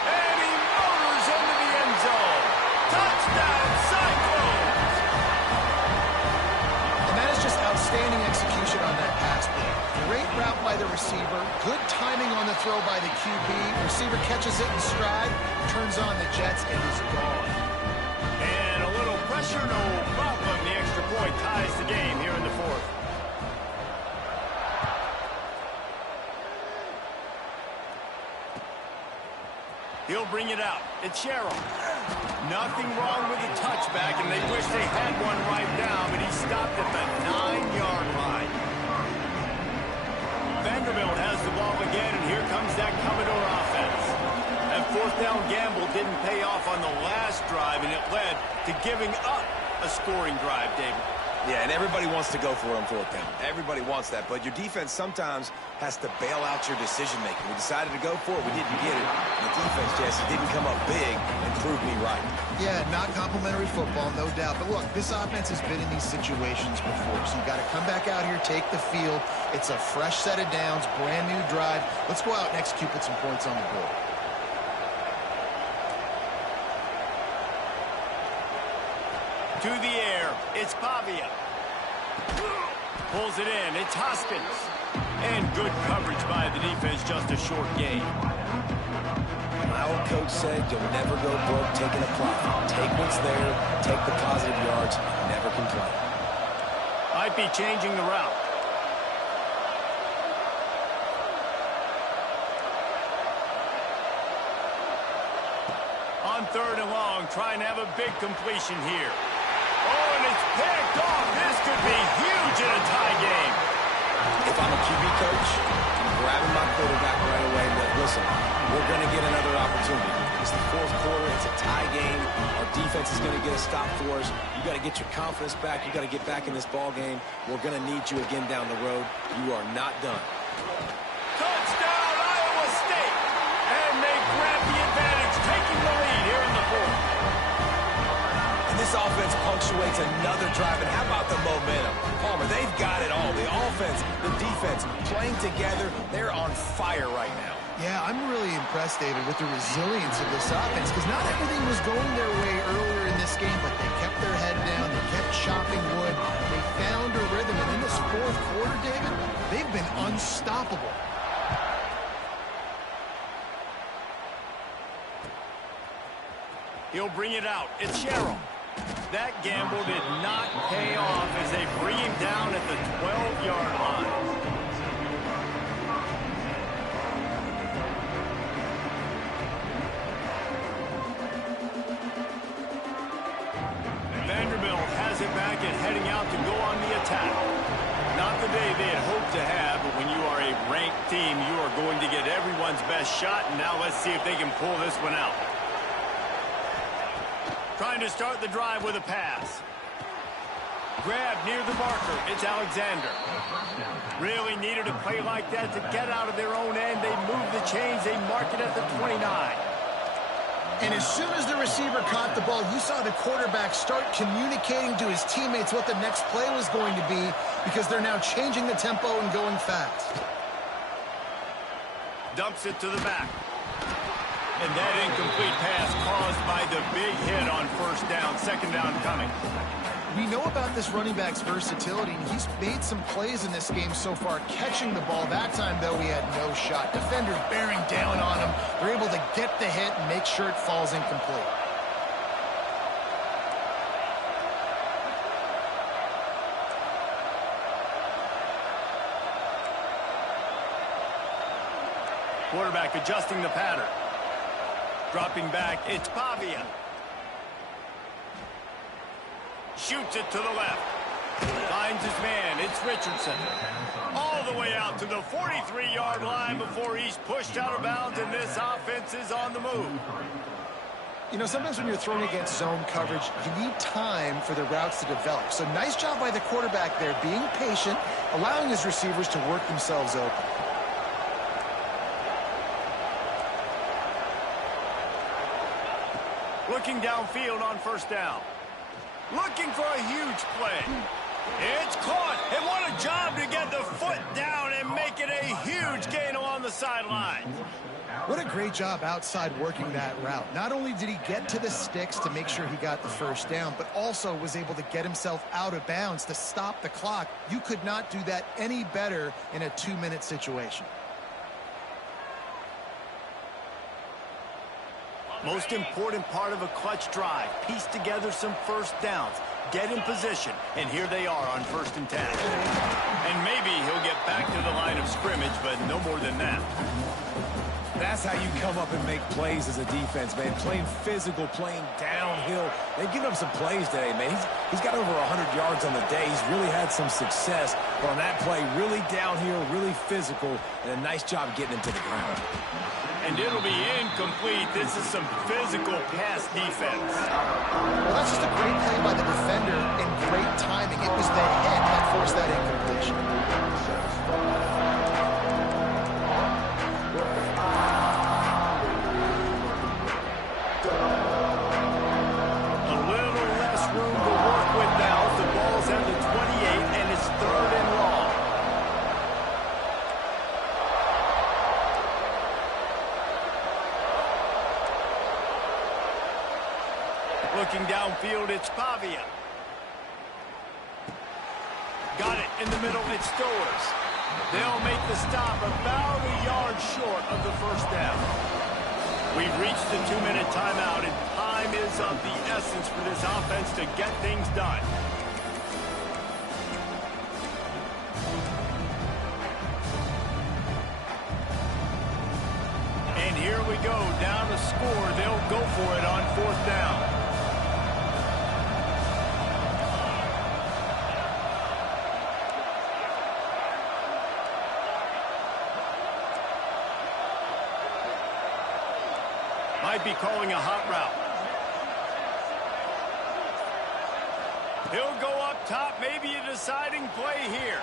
And he motors into the end zone. Touchdown, Cyclones! And that is just outstanding execution on that pass play. Great route by the receiver. Good timing on the throw by the QB. Receiver catches it in stride, turns on the Jets, and he's gone. And a little pressure, no problem. The extra point ties the game here in the 4th. He'll bring it out. It's Sherrill. Nothing wrong with the touchback, and they wish they had one right now, but he stopped at the 9-yard line. Vanderbilt has the ball again, and here comes that Commodore offense. That 4th down gamble didn't pay off on the last drive, and it led to giving up a scoring drive, David. Yeah, and everybody wants to go for it on 4th down. Everybody wants that, but your defense sometimes has to bail out your decision-making. We decided to go for it, we didn't get it. And the defense, Jesse, didn't come up big and prove me right. Yeah, not complimentary football, no doubt. But look, this offense has been in these situations before, so you got to come back out here, take the field. It's a fresh set of downs, brand new drive. Let's go out and execute, put some points on the board. To the air, it's Pavia. Pulls it in, it's Hoskins. And good coverage by the defense, just a short gain. My old coach said you'll never go broke taking a profit. Take what's there, take the positive yards, never complain. Might be changing the route. On 3rd and long, trying to have a big completion here. Oh, and it's picked off. This could be huge in a tie game. If I'm a QB coach, I'm grabbing my quarterback right away. But listen, we're going to get another opportunity. It's the 4th quarter. It's a tie game. Our defense is going to get a stop for us. You got to get your confidence back. You got to get back in this ball game. We're going to need you again down the road. You are not done. Touchdown, punctuates another drive. And how about the momentum? Palmer, they've got it all. The offense, the defense, playing together. They're on fire right now. Yeah, I'm really impressed, David, with the resilience of this offense, because not everything was going their way earlier in this game, but they kept their head down, they kept chopping wood, they found a rhythm, and in this fourth quarter, David, they've been unstoppable. He'll bring it out. It's Sherrill. That gamble did not pay off as they bring him down at the 12-yard line. Vanderbilt has it back and heading out to go on the attack. Not the day they had hoped to have, but when you are a ranked team, you are going to get everyone's best shot, and now let's see if they can pull this one out. Trying to start the drive with a pass. Grab near the marker. It's Alexander. Really needed a play like that to get out of their own end. They move the chains. They mark it at the 29. And as soon as the receiver caught the ball, you saw the quarterback start communicating to his teammates what the next play was going to be, because they're now changing the tempo and going fast. Dumps it to the back. And that incomplete pass caused by the big hit on first down. Second down coming. We know about this running back's versatility, and he's made some plays in this game so far, catching the ball. That time, though, he had no shot. Defenders bearing down on him. They're able to get the hit and make sure it falls incomplete. Quarterback adjusting the pattern. Dropping back, it's Pavia. Shoots it to the left. Finds his man, it's Richardson. All the way out to the 43-yard line before he's pushed out of bounds, and this offense is on the move. You know, sometimes when you're throwing against zone coverage, you need time for the routes to develop. So nice job by the quarterback there, being patient, allowing his receivers to work themselves open. Looking downfield on first down. Looking for a huge play. It's caught. And what a job to get the foot down and make it a huge gain along the sideline. What a great job outside working that route. Not only did he get to the sticks to make sure he got the first down, but also was able to get himself out of bounds to stop the clock. You could not do that any better in a 2-minute situation. Most important part of a clutch drive. Piece together some first downs. Get in position. And here they are on 1st and 10. And maybe he'll get back to the line of scrimmage, but no more than that. That's how you come up and make plays as a defense, man. Playing physical, playing downhill. They've given up some plays today, man. He's got over 100 yards on the day. He's really had some success. But on that play, really downhill, really physical, and a nice job getting him to the ground. And it'll be incomplete. This is some physical pass defense. Well, that's just a great play by the defender and great timing. It was the hit that forced that incompletion. A little less room to work with now. The ball's at the 28, and it's 3rd and long. Looking downfield, it's Pavia. Got it in the middle, it's Stowers. They'll make the stop about a yard short of the first down. We've reached the 2-minute timeout, and time is of the essence for this offense to get things done. And here we go, down to score. They'll go for it on 4th down. Might be calling a hot route. He'll go up top, maybe a deciding play here.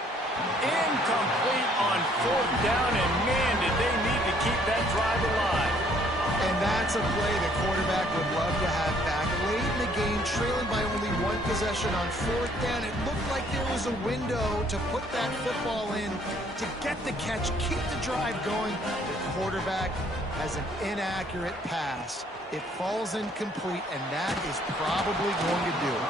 Incomplete on 4th down, and man, did they need to keep that drive alive. And that's a play the quarterback would love to have back. Late in the game, trailing by only one possession on fourth down. It looked like there was a window to put that football in, to get the catch, keep the drive going. The quarterback has an inaccurate pass. It falls incomplete, and that is probably going to do it.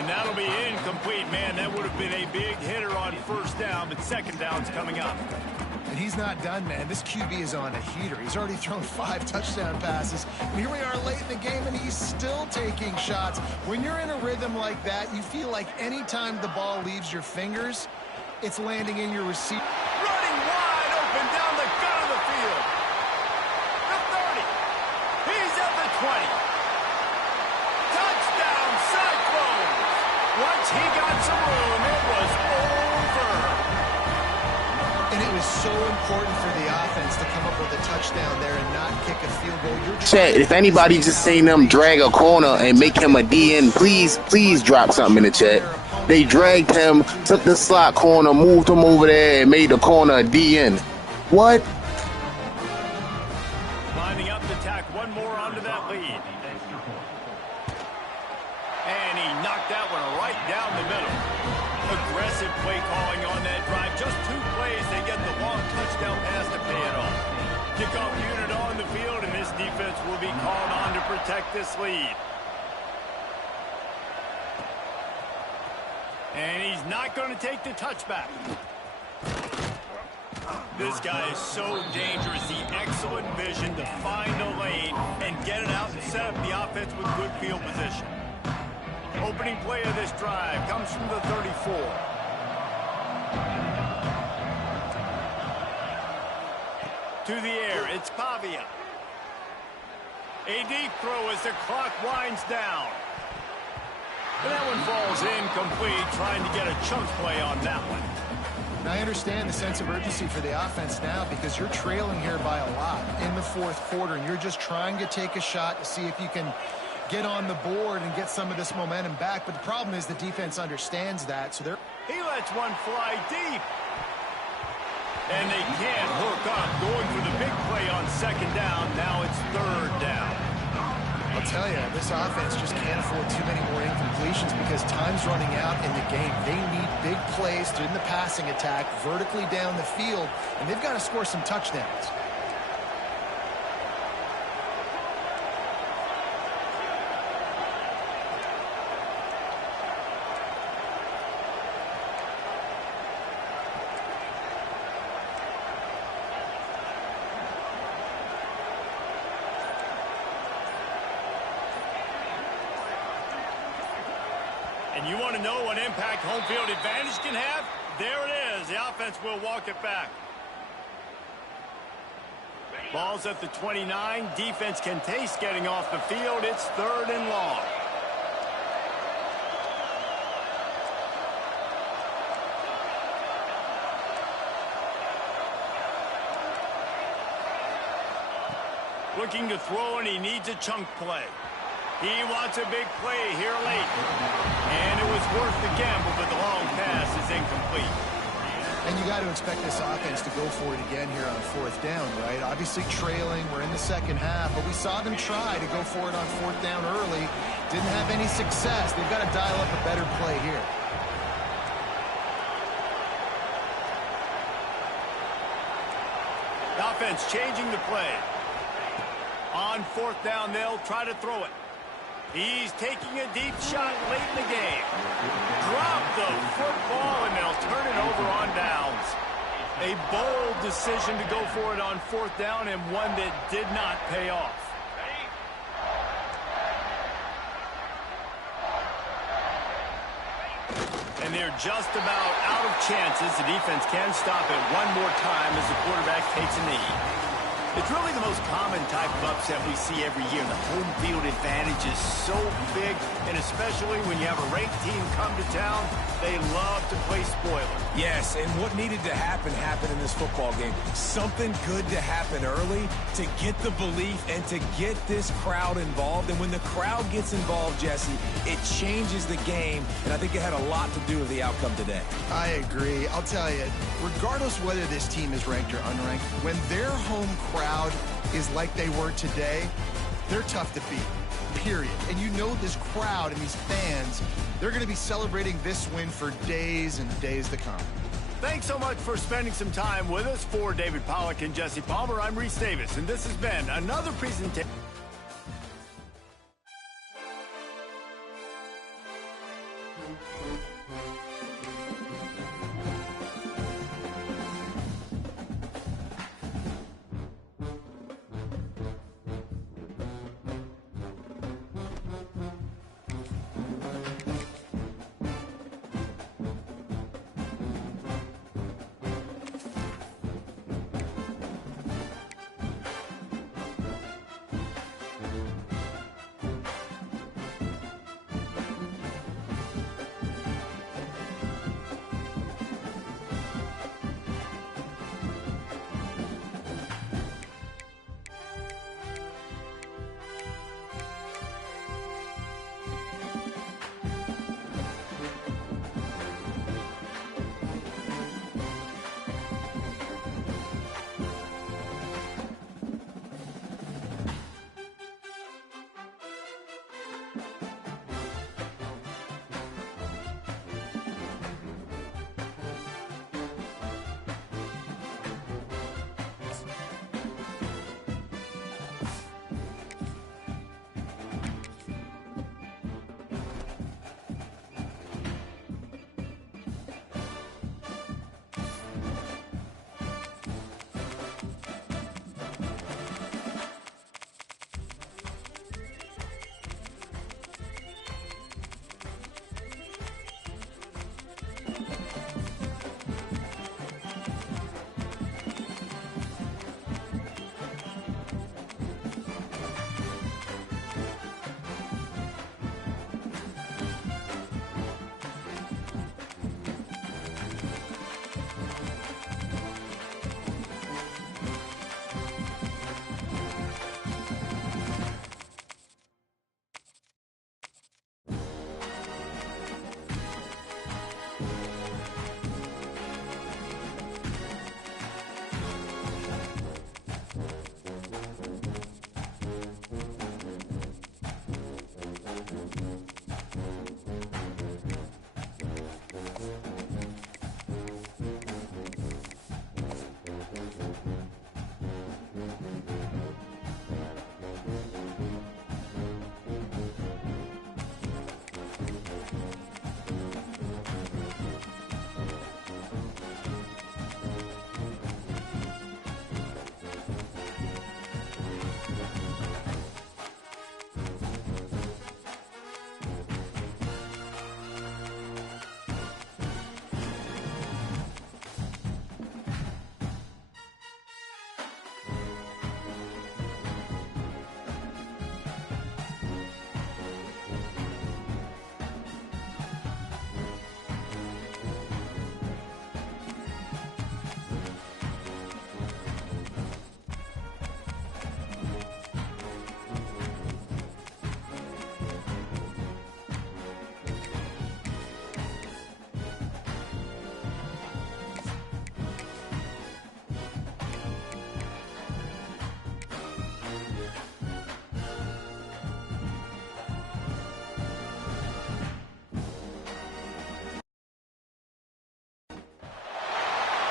And that'll be incomplete, man. That would have been a big hitter on first down, but second down's coming up. And he's not done, man. This QB is on a heater. He's already thrown 5 touchdown passes. And here we are late in the game, and he's still taking shots. When you're in a rhythm like that, you feel like any time the ball leaves your fingers, it's landing in your receiver. Running wide open down the gut of the field. The 30. He's at the 20. Touchdown, Cyclones. Once he got some room, it was over. And it was so important for the offense to come up with a touchdown there and not kick a field goal. Chat, if anybody just seen them drag a corner and make him a DN, please drop something in the chat. They dragged him, took the slot corner, moved him over there, and made the corner a DN. What? Lining up to tack one more onto that lead. And he knocked that one right down the middle. Aggressive play calling on that drive. Just 2 plays, they get the long touchdown pass to pay it off. Kickoff unit on the field, and this defense will be called on to protect this lead. And he's not going to take the touchback. This guy is so dangerous. The excellent vision to find a lane and get it out and set up the offense with good field position. Opening play of this drive comes from the 34. To the air, it's Pavia. A deep throw as the clock winds down. And that one falls incomplete, trying to get a chunk play on that one. And I understand the sense of urgency for the offense now because you're trailing here by a lot in the fourth quarter, and you're just trying to take a shot to see if you can get on the board and get some of this momentum back. But the problem is the defense understands that, so they're... He lets one fly deep. And they can't hook up, going for the big play on second down. Now it's third down. I'll tell you, this offense just can't afford too many more incompletions because time's running out in the game. They need big plays in the passing attack, vertically down the field, and they've got to score some touchdowns. And you want to know what impact home field advantage can have? There it is. The offense will walk it back. Ball's at the 29. Defense can taste getting off the field. It's third and long. Looking to throw, and he needs a chunk play. He wants a big play here late. And it was worth the gamble, but the long pass is incomplete. And you got to expect this offense to go for it again here on fourth down, right? Obviously trailing, we're in the second half, but we saw them try to go for it on fourth down early. Didn't have any success. They've got to dial up a better play here. The offense changing the play. On fourth down, they'll try to throw it. He's taking a deep shot late in the game. Drop the football, and they'll turn it over on downs. A bold decision to go for it on fourth down, and one that did not pay off. And they're just about out of chances. The defense can stop it one more time as the quarterback takes a knee. It's really the most common type of upset we see every year. The home field advantage is so big, and especially when you have a ranked team come to town, they love to play spoiler. Yes, and what needed to happen happened in this football game. Something good to happen early to get the belief and to get this crowd involved. And when the crowd gets involved, Jesse, it changes the game, and I think it had a lot to do with the outcome today. I agree. I'll tell you, regardless whether this team is ranked or unranked, when their home crowd crowd is like they were today, they're tough to beat, period. And you know this crowd and these fans, they're going to be celebrating this win for days and days to come. Thanks so much for spending some time with us. For David Pollack and Jesse Palmer, I'm Reese Davis, and this has been another presentation.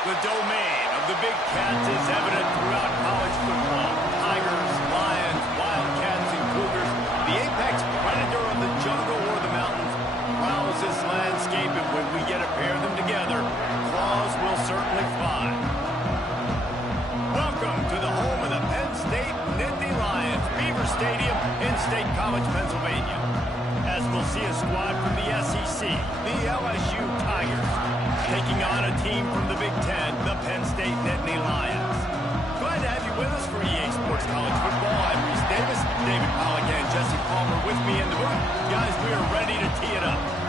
The domain of the Big Cats is evident throughout college football. Tigers, Lions, Wildcats, and Cougars, the apex predator of the jungle or the mountains, prowls this landscape, and when we get to pair them together, claws will certainly fly. Welcome to the home of the Penn State Nittany Lions, Beaver Stadium in State College, Pennsylvania. As we'll see a squad from the SEC, the LSU Tigers, taking on a team from the Big Ten, the Penn State Nittany Lions. Glad to have you with us for EA Sports College Football. I'm Reese Davis, David Pollack and Jesse Palmer with me in the booth. Guys, we are ready to tee it up.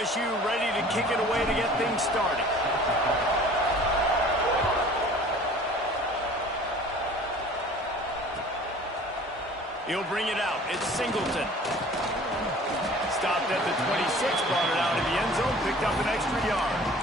LSU ready to kick it away to get things started. He'll bring it out. It's Singleton. Stopped at the 26, brought it out of the end zone, picked up an extra yard.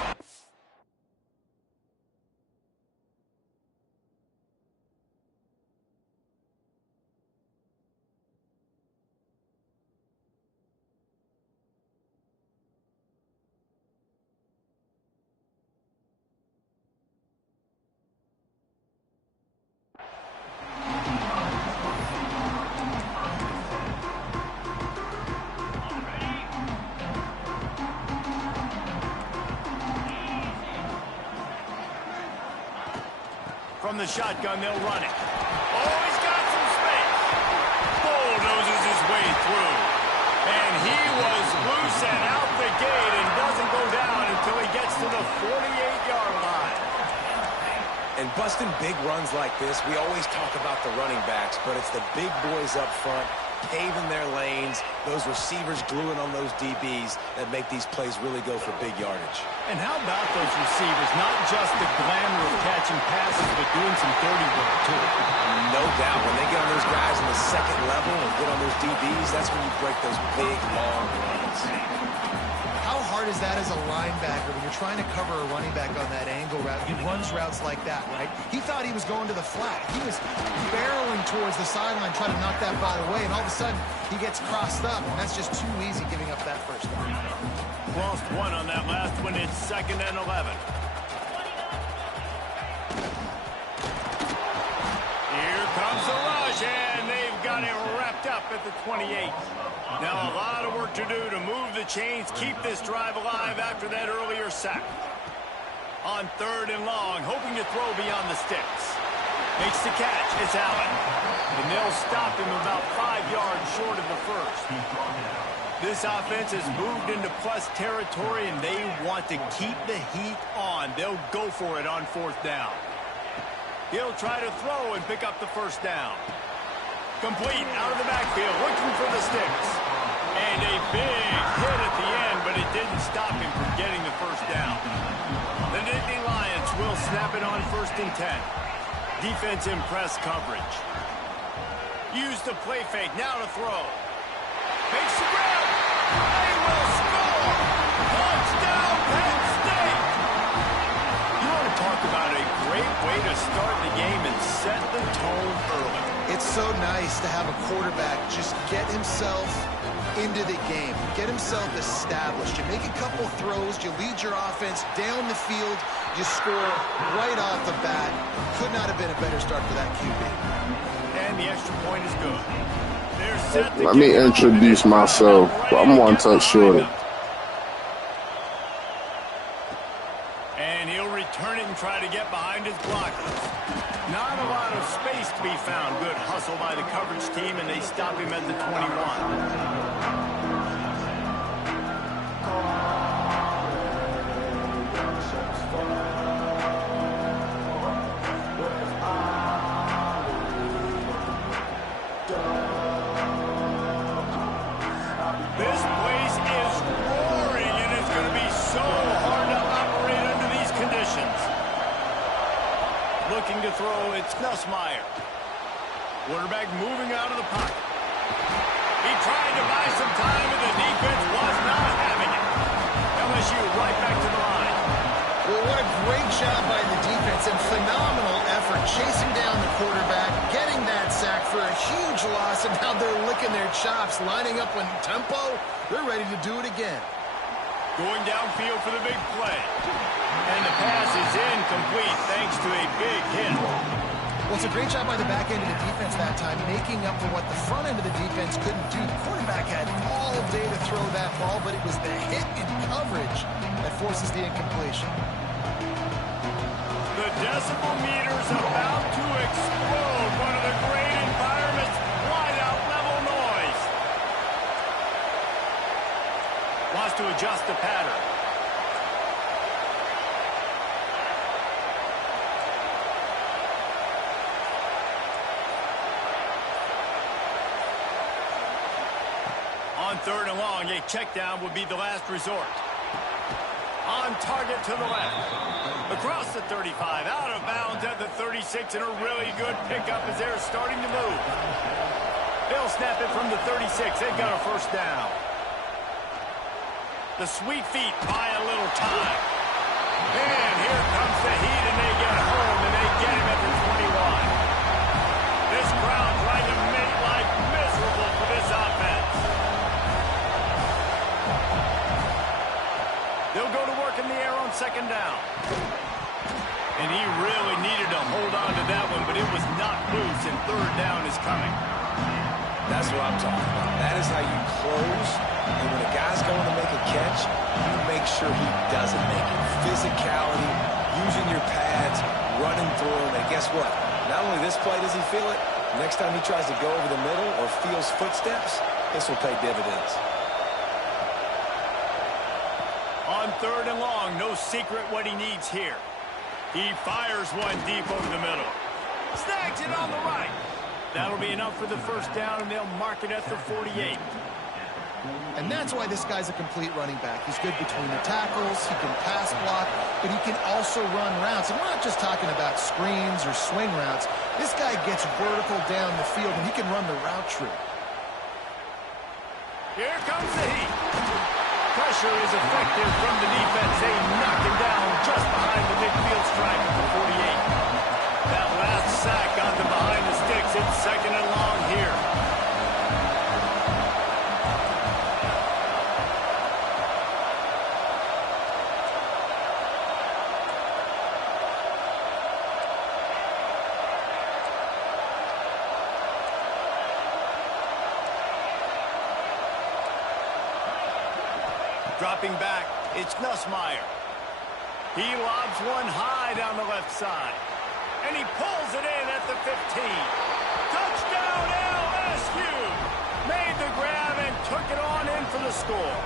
From the shotgun, they'll run it. Oh, he's got some space. Bulldozes his way through. And he was loose and out the gate and doesn't go down until he gets to the 48-yard line. And busting big runs like this, we always talk about the running backs, but it's the big boys up front paving their lanes, those receivers gluing on those DBs that make these plays really go for big yardage. And how about those receivers? Not just the glamour of catching passes, but doing some dirty work, too. No doubt. When they get on those guys in the second level and get on those DBs, that's when you break those big, long runs. How hard is that as a linebacker when you're trying to cover a running back on that angle route? He runs routes like that, right? He thought he was going to the flat. He was barreling towards the sideline trying to knock that ball away, and all of a sudden he gets crossed up, and that's just too easy giving up that first down. Lost one on that last one. It's 2nd and 11. Here comes the rush, and they've got it wrapped up at the 28. Now a lot of work to do to move the chains, keep this drive alive after that earlier sack. On 3rd and long, hoping to throw beyond the sticks. Makes the catch. It's Allen. And they'll stop him about 5 yards short of the first. This offense has moved into plus territory, and they want to keep the heat on. They'll go for it on 4th down. He'll try to throw and pick up the first down. Complete out of the backfield, looking for the sticks. And a big hit at the end, but it didn't stop him from getting the first down. The Nittany Lions will snap it on 1st and 10. Defense in press coverage. Use the play fake, now to throw. Makes the grab. They will score. Touchdown, Penn State. You want to talk about a great way to start the game and set the tone early. It's so nice to have a quarterback just get himself into the game, get himself established. You make a couple throws, you lead your offense down the field, you score right off the bat. Could not have been a better start for that QB. And the extra point is good. They're set to Let me introduce myself. I'm one touch shorter. And he'll return it and try to get behind his blockers. Not a lot of space to be found. Good hustle by the coverage team, and they stop him at the 21. This place is roaring, and it's going to be so hard to operate under these conditions. Looking to throw, it's Nussmeier. Quarterback moving out of the pocket. He tried to buy some time, and the defense was not having it. LSU right back to the line. Well, what a great job by the defense and phenomenal effort chasing down the quarterback, getting that sack for a huge loss, and now they're licking their chops, lining up in tempo. They're ready to do it again. Going downfield for the big play. And the pass is incomplete thanks to a big hit. Well, it's a great job by the back end of the defense that time, making up for what the front end of the defense couldn't do. The quarterback had all day to throw that ball, but it was the hit in coverage that forces the incompletion. The decibel meter's about to explode. One of the great environments, wide out level noise. Wants to adjust the pattern. On 3rd and long, a check down would be the last resort. On target to the left. Across the 35, out of bounds at the 36, and a really good pickup as they're starting to move. They'll snap it from the 36. They've got a first down. The sweet feet buy a little time. And here comes the heat, and they get home, and they get him at the 21. This crowd trying to make life miserable for this offense. They'll go to work in the air on second down. And he really needed to hold on to that one, but it was not loose, and third down is coming. That's what I'm talking about. That is how you close. And when a guy's going to make a catch, you make sure he doesn't make it. Physicality, using your pads, running through him. And guess what? Not only this play does he feel it, next time he tries to go over the middle or feels footsteps, this will pay dividends. On third and long, no secret what he needs here. He fires one deep over the middle. Snags it on the right. That'll be enough for the first down, and they'll mark it at the 48. And that's why this guy's a complete running back. He's good between the tackles, he can pass block, but he can also run routes. And we're not just talking about screens or swing routes. This guy gets vertical down the field, and he can run the route tree. Here comes the heat. Pressure is effective from the defense. They knock him down just behind the midfield stripe at the 48. That last sack got them behind the sticks. It's second and long here. Dropping back, it's Nussmeier. He lobs one high down the left side. And he pulls it in at the 15. Touchdown LSU! Made the grab and took it on in for the score.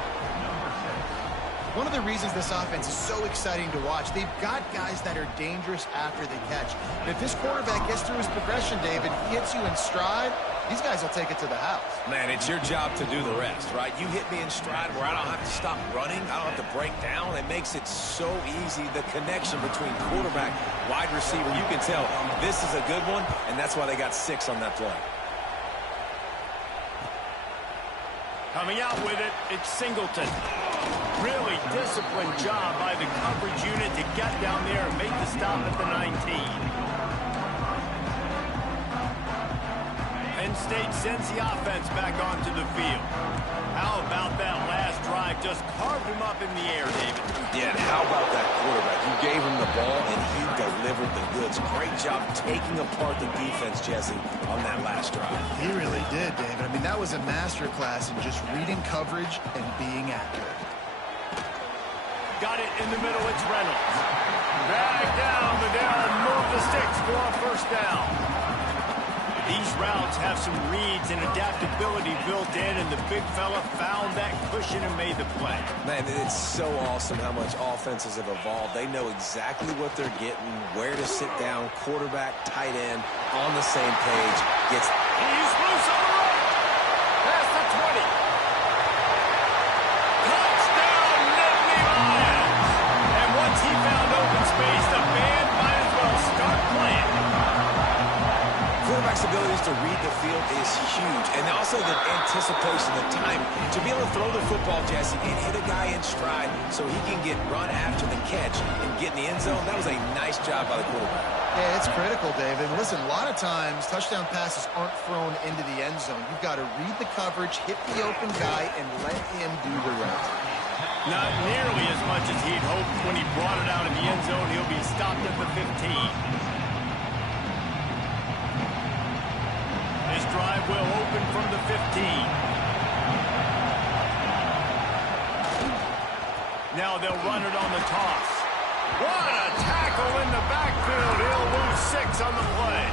One of the reasons this offense is so exciting to watch, they've got guys that are dangerous after the catch. And if this quarterback gets through his progression, David, he hits you in stride, these guys will take it to the house. Man, it's your job to do the rest, right? You hit me in stride where I don't have to stop running. I don't have to break down. It makes it so easy. The connection between quarterback, wide receiver, you can tell this is a good one, and that's why they got 6 on that play. Coming out with it, it's Singleton. Really disciplined job by the coverage unit to get down there and make the stop at the 19. Penn State sends the offense back onto the field. How about that last drive? Just carved him up in the air, David. Yeah, how about that quarterback? You gave him the ball, and he delivered the goods. Great job taking apart the defense, Jesse, on that last drive. He really did, David. I mean, that was a masterclass in just reading coverage and being accurate. Got it in the middle, it's Reynolds. Drag down, but they'll move the sticks for a first down. These routes have some reads and adaptability built in, and the big fella found that cushion and made the play. Man, it's so awesome how much offenses have evolved. They know exactly what they're getting, where to sit down, quarterback, tight end, on the same page. He's loose on the right. Past the 20. Touchdown, Nittany Lions. And once he found open space, the band might as well start playing. Quarterback's abilities to read the field is huge, and also the anticipation, the time to be able to throw the football, Jesse, and hit a guy in stride so he can get run after the catch and get in the end zone. That was a nice job by the quarterback. Yeah, it's critical, David. Listen, a lot of times touchdown passes aren't thrown into the end zone. You've got to read the coverage, hit the open guy, and let him do the rest. Not nearly as much as he'd hoped when he brought it out in the end zone. He'll be stopped at the 15. This drive will open from the 15. Now they'll run it on the toss. What a tackle in the backfield. He'll lose 6 on the play.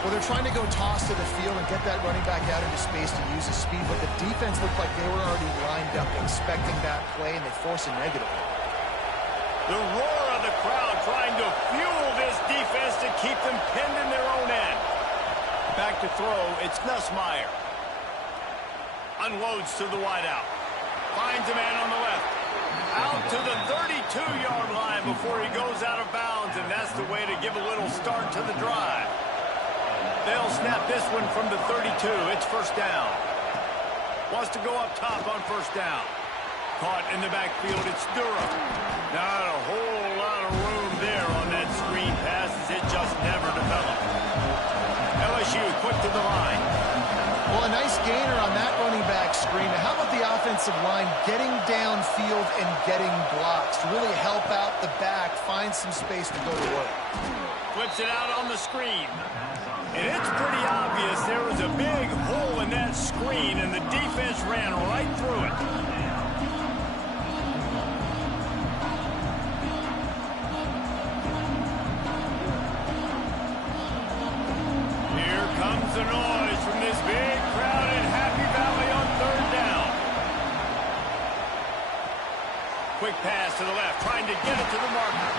Well, they're trying to go toss to the field and get that running back out into space to use his speed, but the defense looked like they were already lined up expecting that play, and they force a negative. The roar of the crowd trying to fuel this defense to keep them pinned in their own end. Back to throw, it's Nussmeier. Unloads to the wideout. Finds a man on the left. Out to the 32-yard line before he goes out of bounds, and that's the way to give a little start to the drive. They'll snap this one from the 32. It's first down. Wants to go up top on first down. Caught in the backfield, it's Durham. Not a whole lot of room there on that screen pass as it just never developed. LSU quick to the line. Well, a nice gainer on that running back screen. How about the offensive line getting downfield and getting blocks to really help out the back, find some space to go to work. Flips it out on the screen. And it's pretty obvious there was a big hole in that screen, and the defense ran right through it. Here comes the noise from this big crowd in Happy Valley on third down. Quick pass to the left, trying to get it to the marker.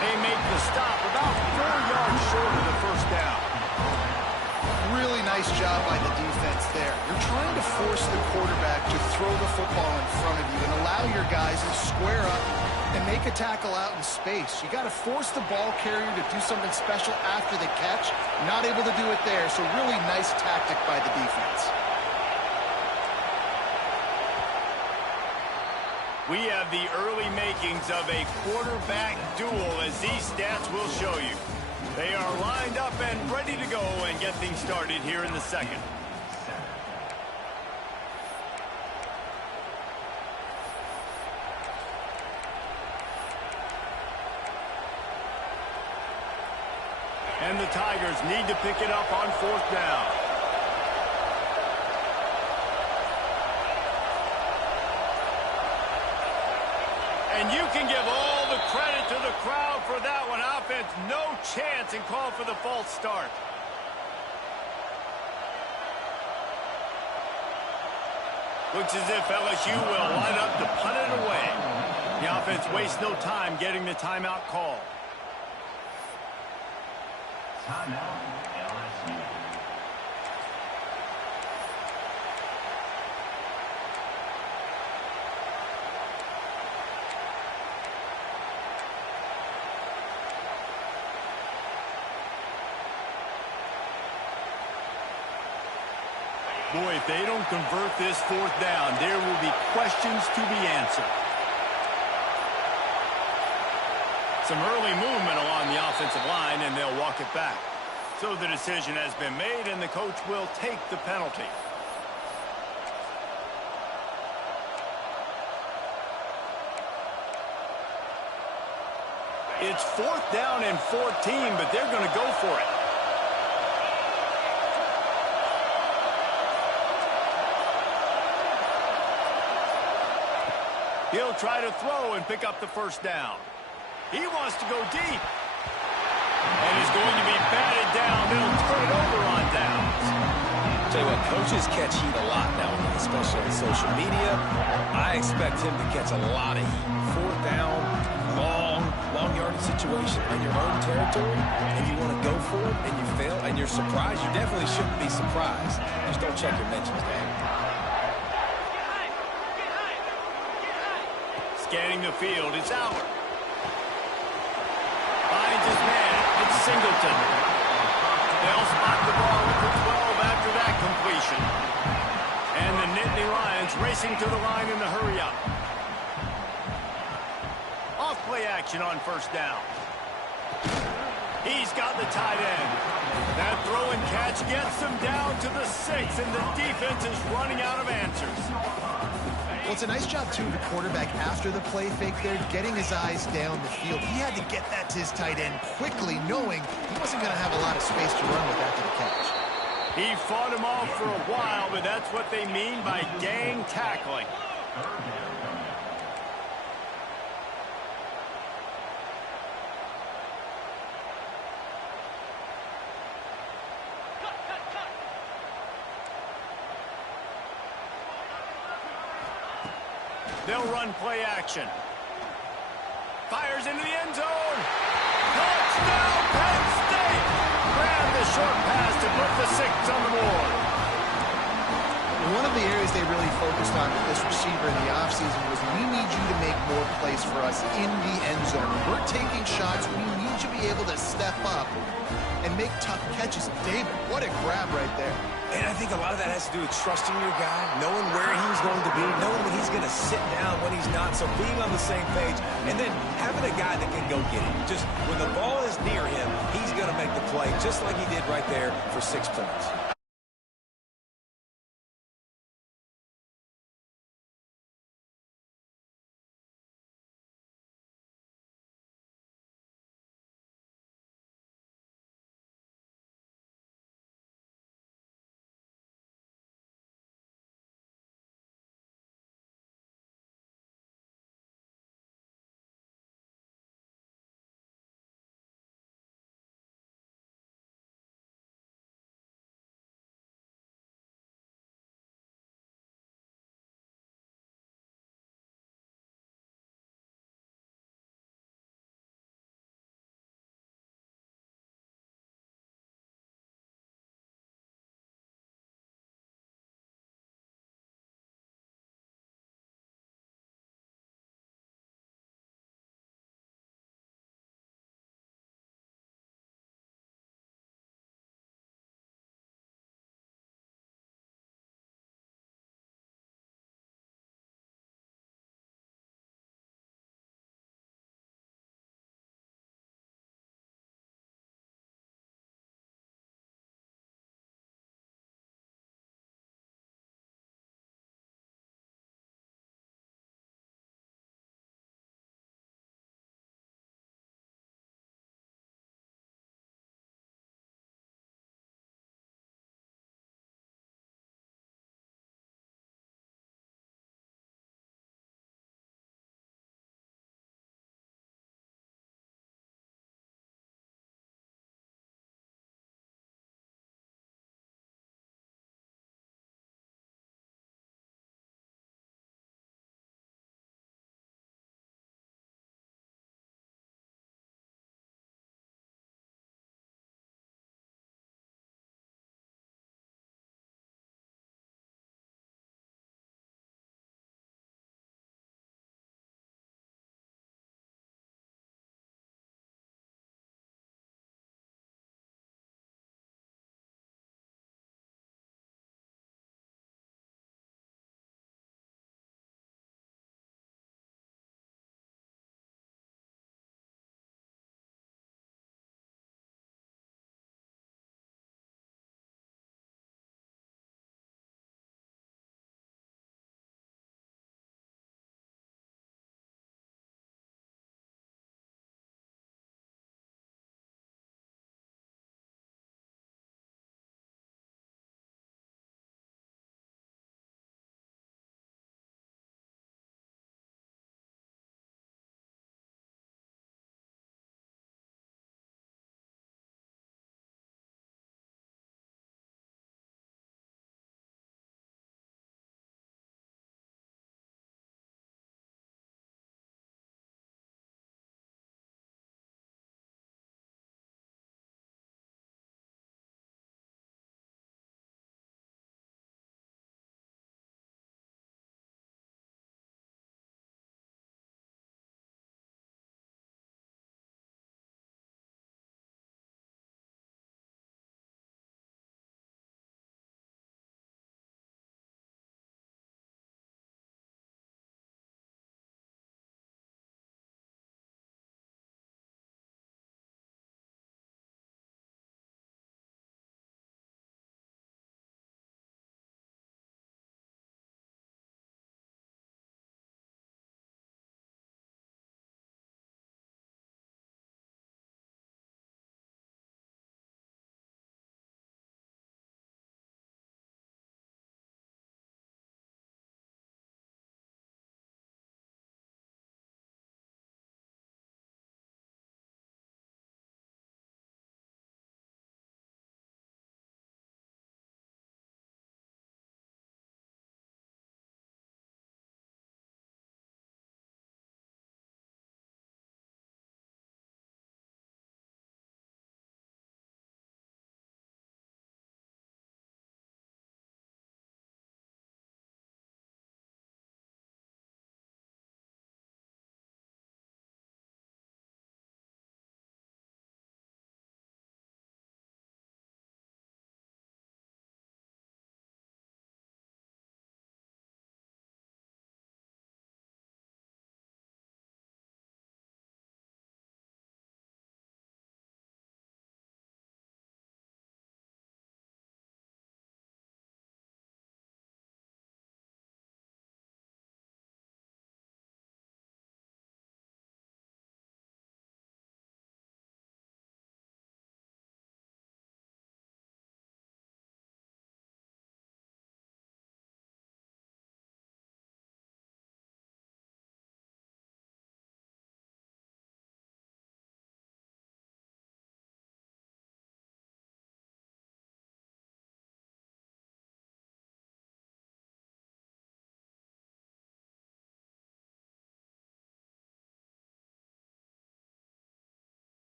They make the stop about 4 yards short of the first down. Really nice job by the defense there. You're trying to force the quarterback to throw the football in front of you and allow your guys to square up and make a tackle out in space. You got to force the ball carrier to do something special after the catch. Not able to do it there, so really nice tactic by the defense. We have the early makings of a quarterback duel, as these stats will show you. They are lined up and ready to go and get things started here in the second. And the Tigers need to pick it up on fourth down. And you can give all the credit to the crowd for that one. Offense, no chance, and call for the false start. Looks as if LSU will line up to punt it away. The offense wastes no time getting the timeout call. Timeout, LSU. Boy, if they don't convert this fourth down, there will be questions to be answered. Some early movement along the offensive line, and they'll walk it back. So the decision has been made, and the coach will take the penalty. It's fourth down and 14, but they're going to go for it. He'll try to throw and pick up the first down. He wants to go deep. And he's going to be batted down. They'll turn it over on downs. Tell you what, coaches catch heat a lot nowadays, especially on social media. I expect him to catch a lot of heat. Fourth down, long yardage situation in your own territory, and you want to go for it, and you fail, and you're surprised. You definitely shouldn't be surprised. Just don't check your mentions, man. Scanning the field, it's Howard. Finds his man, it's Singleton. They'll spot the ball at the 12 after that completion. And the Nittany Lions racing to the line in the hurry-up. Off-play action on first down. He's got the tight end. That throw and catch gets them down to the 6, and the defense is running out of answers. Well, it's a nice job, too, of the quarterback after the play fake there, getting his eyes down the field. He had to get that to his tight end quickly, knowing he wasn't going to have a lot of space to run with after the catch. He fought him off for a while, but that's what they mean by gang tackling. They'll run play action. Fires into the end zone. Touchdown, Penn State! Grab the short pass to put the 6 on the board. One of the areas they really focused on with this receiver in the offseason was we need you to make more plays for us in the end zone. We're taking shots. We need you to be able to step up and make tough catches. David, what a grab right there. And I think a lot of that has to do with trusting your guy, knowing where he's going to be, knowing when he's going to sit down, when he's not. So being on the same page, and then having a guy that can go get it. Just when the ball is near him, he's going to make the play, just like he did right there for 6 points.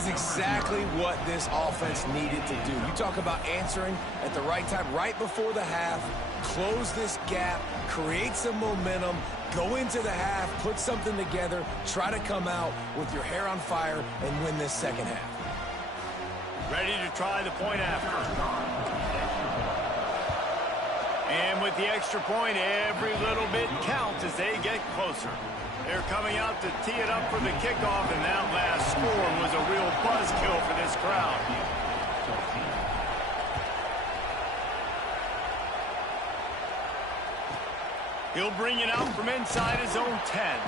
is exactly what this offense needed to do. You talk about answering at the right time, right before the half, close this gap, create some momentum, go into the half, put something together, try to come out with your hair on fire and win this second half. Ready to try the point after. And with the extra point, every little bit counts as they get closer. They're coming out to tee it up for the kickoff, and that last score was a real buzzkill for this crowd. He'll bring it out from inside his own 10.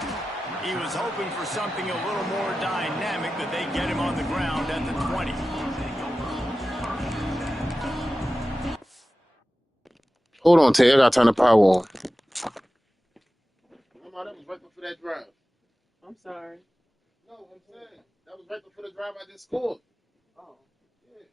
He was hoping for something a little more dynamic, but they get him on the ground at the 20. Hold on, Tay. I got to turn the power on. That was right before that drive. I'm sorry. No, I'm saying. That was right before the drive I just scored. Oh. Yeah.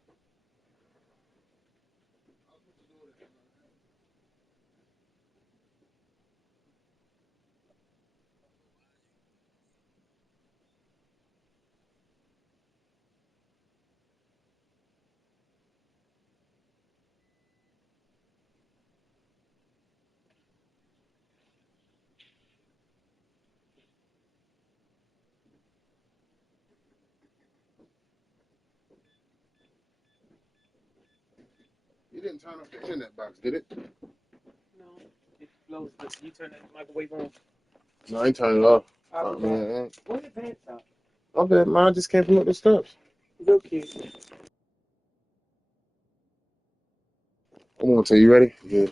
You didn't turn off the internet box, did it? No. It blows. You turn that microwave on. No, I ain't turning it off. Man. Where's the pants out? Okay, mine just came from up the steps. Go, kid. Come on, Tay. You ready? Yeah.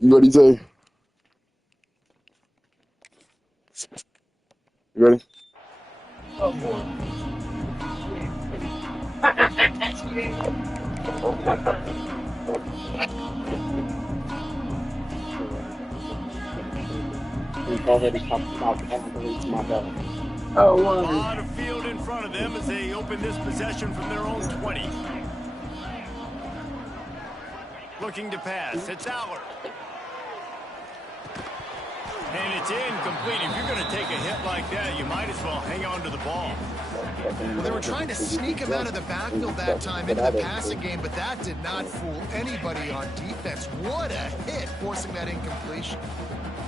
You ready, Tay? You ready? Oh, boy. We've already talked about athletes, my bad. A lot of field in front of them as they open this possession from their own 20. Looking to pass. It's Aller. And it's incomplete. If you're going to take a hit like that, you might as well hang on to the ball. Well, they were trying to sneak him out of the backfield that time into the passing game, but that did not fool anybody on defense. What a hit, forcing that incompletion.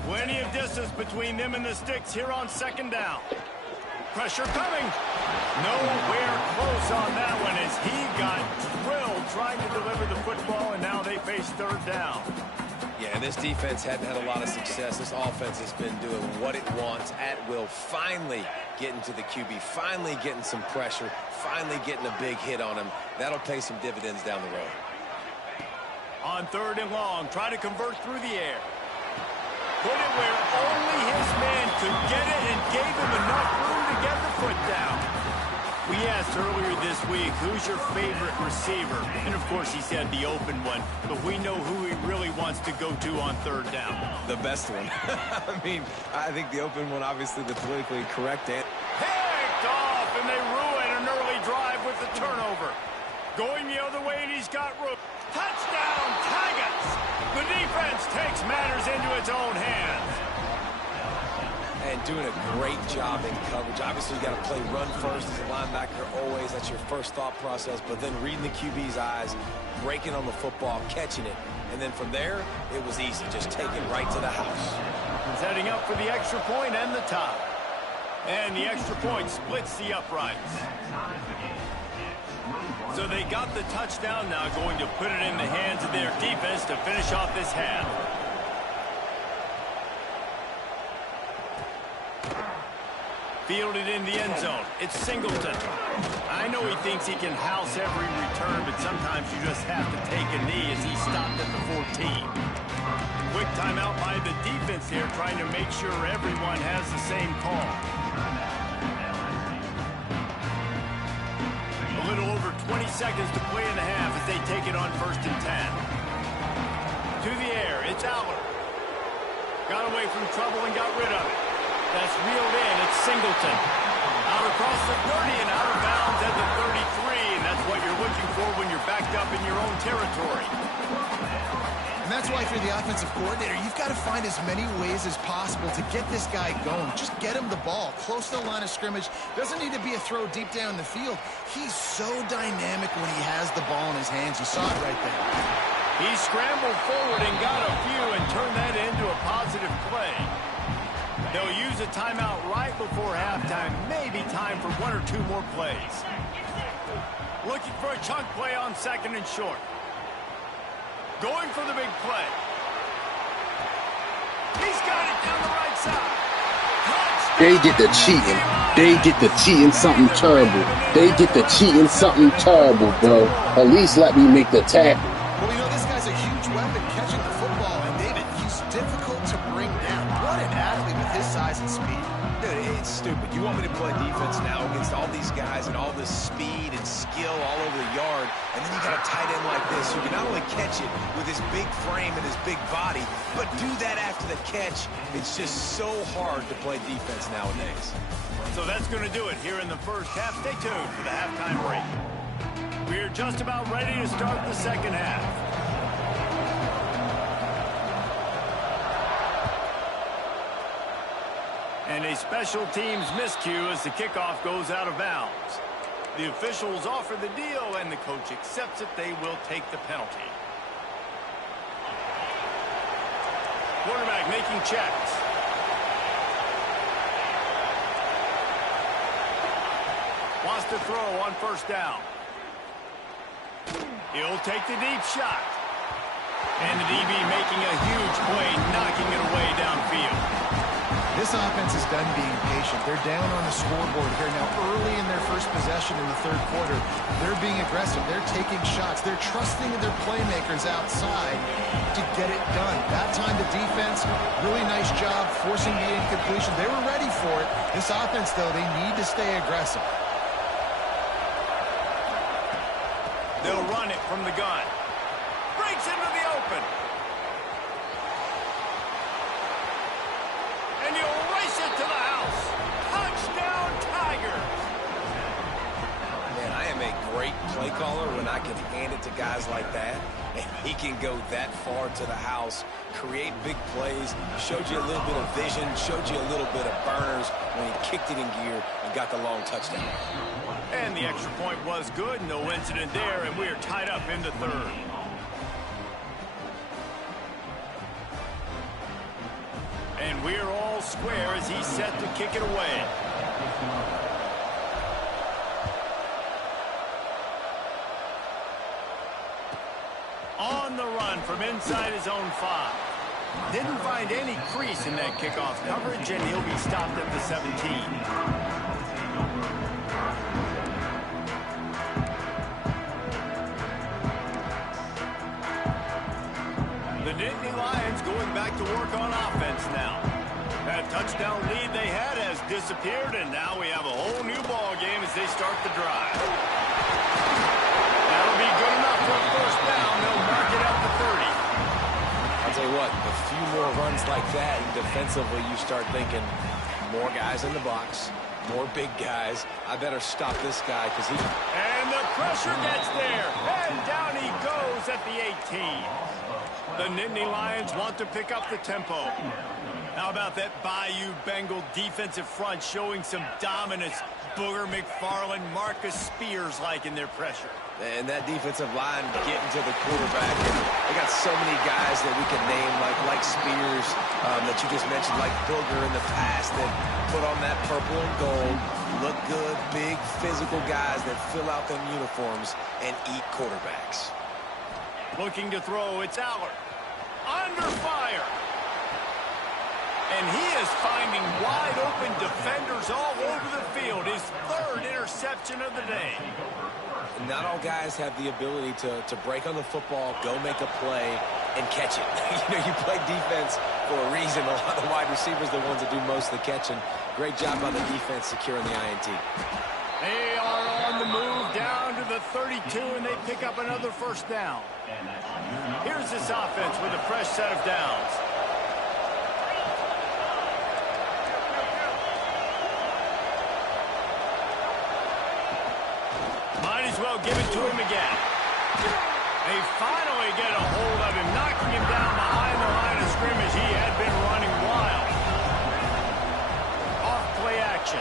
Plenty of distance between them and the sticks here on second down. Pressure coming. Nowhere close on that one as he got drilled trying to deliver the football, and now they face third down. Yeah, and this defense hadn't had a lot of success. This offense has been doing what it wants at will. Finally getting to the QB, finally getting some pressure, finally getting a big hit on him. That'll pay some dividends down the road. On third and long, try to convert through the air. Put it where only his man could get it and gave him enough room to get the foot down. We asked earlier this week, who's your favorite receiver? And, of course, he said the open one. But we know who he really wants to go to on third down. The best one. I mean, I think the open one, obviously, the politically correct answer. Picked off, and they ruin an early drive with the turnover. Going the other way, and he's got room. Touchdown, Tigers! The defense takes matters into its own hands. And doing a great job in coverage. Obviously, you got to play run first as a linebacker always. That's your first thought process. But then reading the QB's eyes, breaking on the football, catching it. And then from there, it was easy. Just taking right to the house. He's heading up for the extra point and the top. And the extra point splits the uprights. So they got the touchdown, now going to put it in the hands of their defense to finish off this half. Fielded in the end zone. It's Singleton. I know he thinks he can house every return, but sometimes you just have to take a knee as he stopped at the 14. Quick timeout by the defense here, trying to make sure everyone has the same call. A little over 20 seconds to play in the half as they take it on 1st and 10. To the air, it's Aller. Got away from trouble and got rid of it. That's reeled in. It's Singleton. Out across the 30 and out of bounds at the 33. And that's what you're looking for when you're backed up in your own territory. And that's why if you're the offensive coordinator, you've got to find as many ways as possible to get this guy going. Just get him the ball close to the line of scrimmage. Doesn't need to be a throw deep down the field. He's so dynamic when he has the ball in his hands. You saw it right there. He scrambled forward and got a few and turned that into a positive play. They'll use a timeout right before halftime. Maybe time for one or two more plays. Looking for a chunk play on 2nd and short. Going for the big play. He's got it down the right side. Touchdown. They get the cheating. They get the cheating something terrible. They get the cheating something terrible, bro. At least let me make the tackle. Well, you know, this guy's a huge weapon catching the football, and David, he's difficult to bring down. What an athlete with his size and speed. Dude, it's stupid. You want me to play defense now against all these guys and all this speed and skill all over the yard, and then you got a tight end like this who can not only catch it with his big frame and his big body, but do that after the catch. It's just so hard to play defense nowadays. So that's going to do it here in the first half. Stay tuned for the halftime break. We're just about ready to start the second half. And a special teams miscue as the kickoff goes out of bounds. The officials offer the deal, and the coach accepts it. They will take the penalty. Quarterback making checks. Wants to throw on 1st down. He'll take the deep shot. And the DB making a huge play, knocking it away downfield. This offense is done being patient. They're down on the scoreboard here now early in their first possession in the 3rd quarter. They're being aggressive. They're taking shots. They're trusting in their playmakers outside to get it done. That time the defense, really nice job forcing the incompletion. They were ready for it. This offense, though, they need to stay aggressive. They'll run it from the gun. Breaks into the open. And you'll race it to the house. Touchdown, Tigers. Man, I am a great play caller when I can hand it to guys like that. And he can go that far to the house, create big plays, showed you a little bit of vision, showed you a little bit of burners when he kicked it in gear and got the long touchdown. And the extra point was good. No incident there, and we are tied up into 3rd. And we're all square as he's set to kick it away. On the run from inside his own 5. Didn't find any crease in that kickoff coverage, and he'll be stopped at the 17. The Nittany Lions going back to work on offense now. That touchdown lead they had has disappeared, and now we have a whole new ball game as they start the drive. That'll be good enough for a 1st down. They'll mark it out to 30. I'll tell you what, a few more runs like that, and defensively you start thinking more guys in the box, more big guys. I better stop this guy because he... And the pressure gets there, and down he goes at the 18. The Nittany Lions want to pick up the tempo. How about that Bayou Bengal defensive front showing some dominance? Booger McFarland, Marcus Spears-like in their pressure. And that defensive line getting to the quarterback. And they got so many guys that we can name, like Spears, that you just mentioned, like Booger in the past, that put on that purple and gold, look good, big, physical guys that fill out them uniforms and eat quarterbacks. Looking to throw, it's Allard. Under fire. And he is finding wide-open defenders all over the field. His 3rd interception of the day. Not all guys have the ability to break on the football, go make a play, and catch it. You play defense for a reason. A lot of the wide receivers are the ones that do most of the catching. Great job by the defense securing the INT. They are on the move down to the 32, and they pick up another 1st down. Here's this offense with a fresh set of downs. Might as well give it to him again. They finally get a hold of him, knock Taking him down behind the line of scrimmage. He had been running wild. Off play action.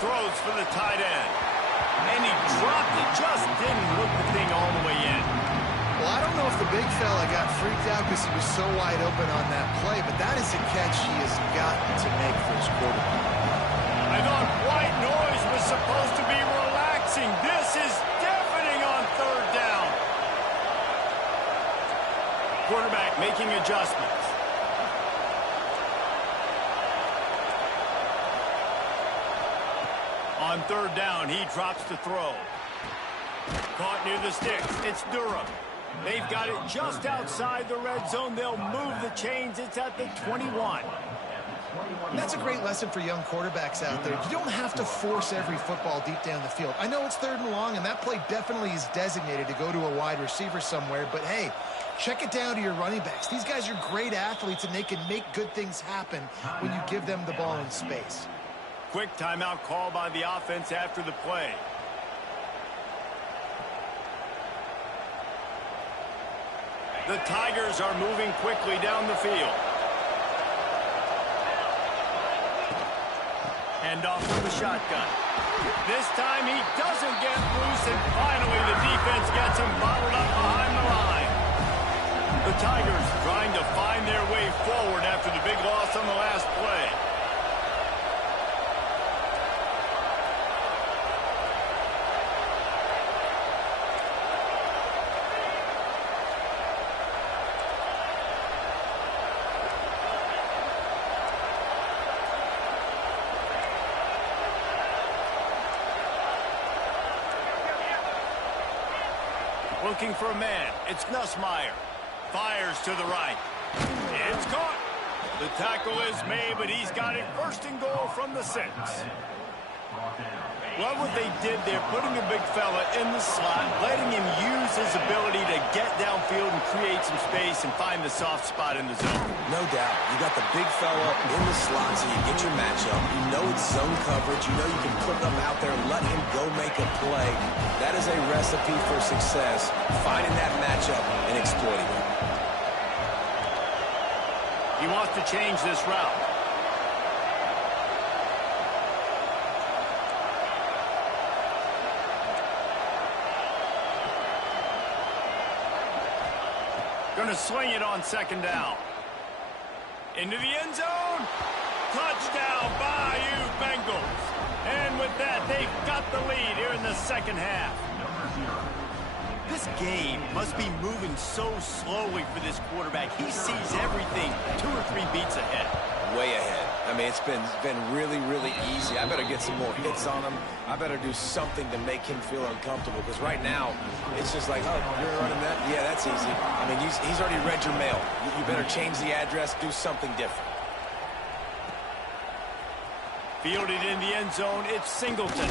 Throws for the tight end. And he dropped it. Just didn't hook the thing all the way in. Well, I don't know if the big fella got freaked out because he was so wide open on that play, but that is a catch he has got to make for his quarterback. I thought white noise was supposed to be relaxing. This is deafening on third down. Quarterback making adjustments. On third down, he drops to throw. Caught near the sticks. It's Durham. They've got it just outside the red zone. They'll move the chains. It's at the 21. And that's a great lesson for young quarterbacks out there. You don't have to force every football deep down the field. I know it's third and long, and that play definitely is designated to go to a wide receiver somewhere, but hey, check it down to your running backs. These guys are great athletes, and they can make good things happen when you give them the ball in space. Quick timeout call by the offense after the play. The Tigers are moving quickly down the field. Hand off from the shotgun. This time he doesn't get loose, and finally the defense gets him bottled up behind the line. The Tigers trying to find their way forward after the big loss on the last play. Looking for a man. It's Nussmeier. Fires to the right. It's caught. The tackle is made, but he's got it first and goal from the 6. Love what they did there, putting a big fella in the slot, letting him use his ability to get downfield and create some space and find the soft spot in the zone. No doubt. You got the big fella in the slot so you get your matchup. You know it's zone coverage. You know you can put them out there and let him go make a play. That is a recipe for success, finding that matchup and exploiting it. He wants to change this route. Going to swing it on second down. Into the end zone. Touchdown, Bayou Bengals. And with that, they've got the lead here in the second half. This game must be moving so slowly for this quarterback. He sees everything 2 or 3 beats ahead. Way ahead. I mean, it's been really, really easy. I better get some more hits on him. I better do something to make him feel uncomfortable, because right now, it's just like, oh, you're running that? Yeah, that's easy. I mean, he's already read your mail. You better change the address, do something different. Fielded in the end zone, it's Singleton.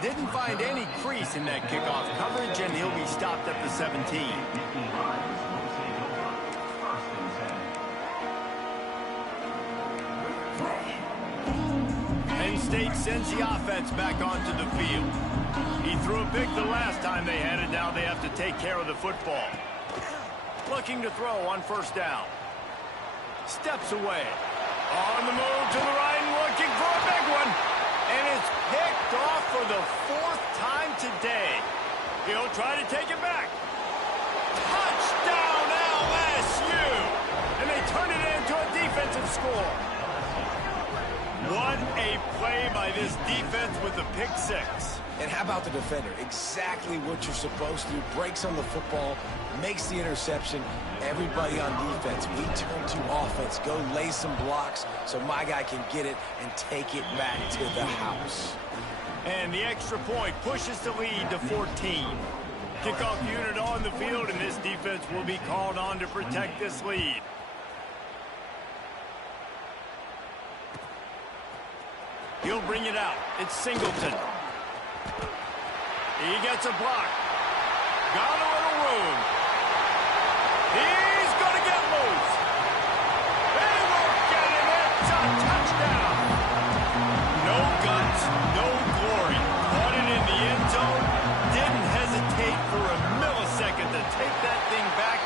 Didn't find any crease in that kickoff coverage, and he'll be stopped at the 17. Penn State sends the offense back onto the field. He threw a pick the last time they had it. Now they have to take care of the football. Looking to throw on first down. Steps away. On the move to the right and looking for a big one. And it's picked off for the 4th time today. He'll try to take it back. Touchdown LSU! And they turn it into a defensive score. What a play by this defense with the pick 6. And how about the defender? Exactly what you're supposed to do. Breaks on the football, makes the interception. Everybody on defense, we turn to offense. Go lay some blocks so my guy can get it and take it back to the house. And the extra point pushes the lead to 14. Kickoff unit on the field, and this defense will be called on to protect this lead. He'll bring it out. It's Singleton. He gets a block. Got a little room. He's going to get loose. They won't get him. It's a touchdown. No guts, no glory. Caught it in the end zone. Didn't hesitate for a millisecond to take that thing back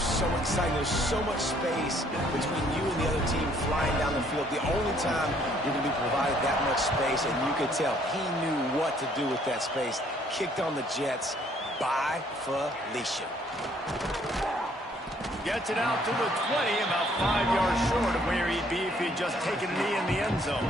are so exciting. There's so much space between you and the other team flying down the field. The only time you're going to be provided that much space, and you could tell he knew what to do with that space. Kicked on the Jets. By Felicia. Gets it out to the 20, about 5 yards short of where he'd be if he'd just taken a knee in the end zone.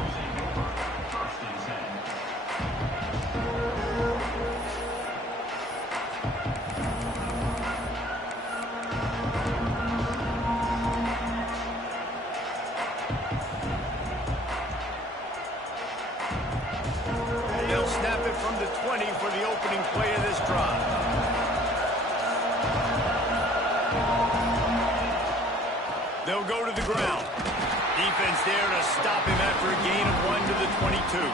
They'll snap it from the 20 for the opening play of this drive. They'll go to the ground. Defense there to stop him after a gain of 1 to the 22.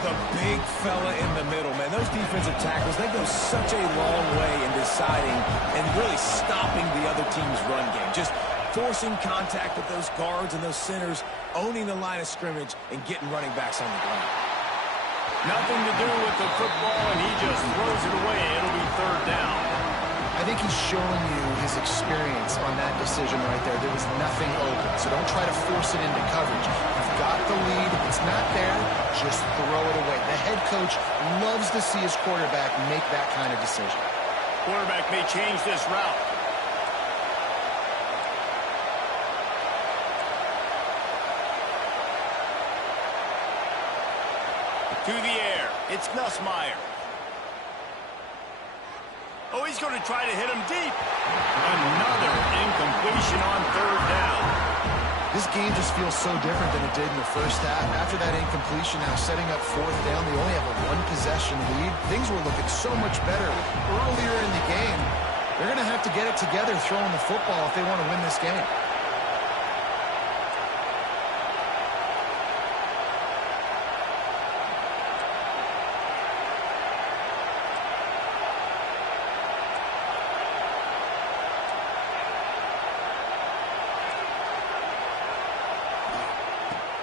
The big fella in the middle, man. Those defensive tackles, they go such a long way in deciding and really stopping the other team's run game. Just forcing contact with those guards and those centers, owning the line of scrimmage, and getting running backs on the ground. Nothing to do with the football, and he just throws it away. It'll be third down. I think he's showing you his experience on that decision right there. There was nothing open, so don't try to force it into coverage. You've got the lead. If it's not there, just throw it away. The head coach loves to see his quarterback make that kind of decision. Quarterback may change this route. To the air. It's Nussmeier. Oh, he's going to try to hit him deep. Another incompletion on third down. This game just feels so different than it did in the first half. After that incompletion, now setting up fourth down, they only have a one-possession lead. Things were looking so much better earlier in the game. They're going to have to get it together throwing the football if they want to win this game.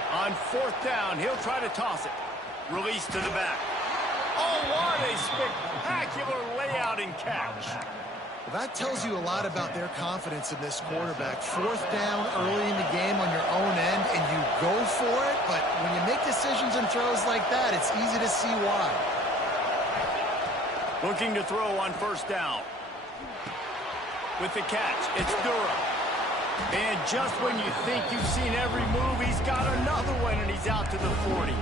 On fourth down, he'll try to toss it. Release to the back. Oh, what a spectacular layout and catch. Well, that tells you a lot about their confidence in this quarterback. Fourth down early in the game on your own end, and you go for it, but when you make decisions and throws like that, it's easy to see why. Looking to throw on first down. With the catch, it's Durham. And just when you think you've seen every move, he's got another one, and he's out to the 40.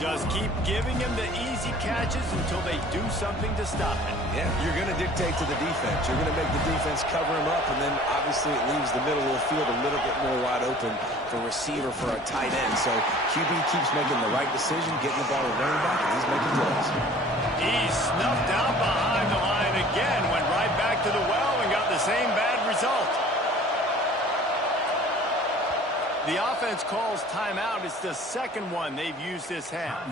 Just keep giving him the easy catches until they do something to stop it. Yeah, you're going to dictate to the defense. You're going to make the defense cover him up, and then obviously it leaves the middle of the field a little bit more wide open for receiver, for a tight end. So QB keeps making the right decision, getting the ball to running back, and he's making plays. He's snuffed out behind the line again, went right back to the well and got the same bad result. The offense calls timeout. It's the second one they've used this half.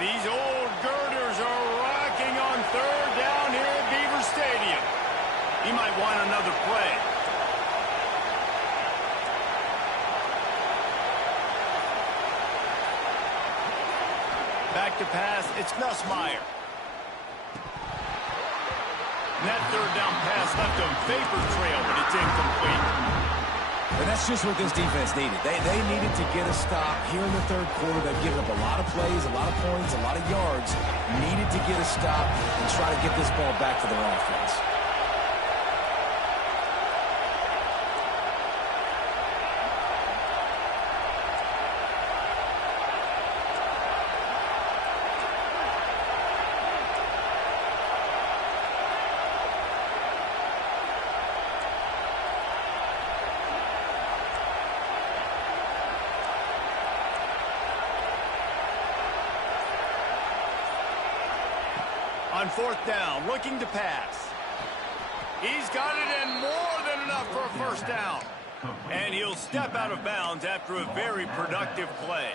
These old girders are rocking on third down here at Beaver Stadium. He might want another play. Back to pass, it's Nussmeier. And that third down pass left a vapor trail, but it's incomplete. And that's just what this defense needed. They needed to get a stop here in the third quarter. They've given up a lot of plays, a lot of points, a lot of yards. Needed to get a stop and try to get this ball back to their offense. On fourth down, looking to pass. He's got it and more than enough for a first down. And he'll step out of bounds after a very productive play.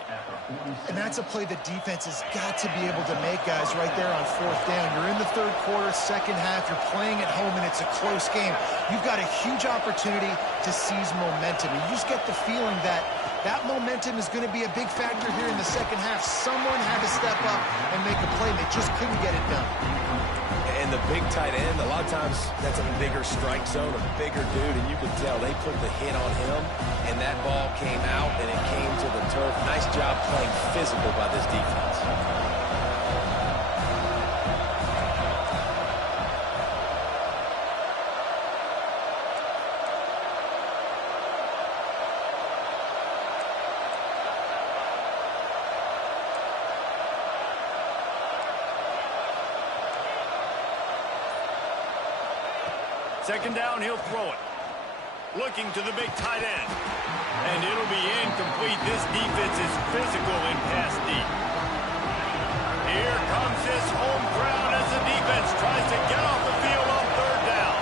And that's a play the defense has got to be able to make, guys, right there on fourth down. You're in the third quarter, second half. You're playing at home, and it's a close game. You've got a huge opportunity to seize momentum. And you just get the feeling that that momentum is going to be a big factor here in the second half. Someone had to step up and make a play, and they just couldn't get it done. And the big tight end, a lot of times that's a bigger strike zone, a bigger dude, and you can tell they put the hit on him, and that ball came out, and it came to the turf. Nice job playing physical by this defense. Second down, he'll throw it. Looking to the big tight end. And it'll be incomplete. This defense is physical and pass deep. Here comes this home crowd as the defense tries to get off the field on third down.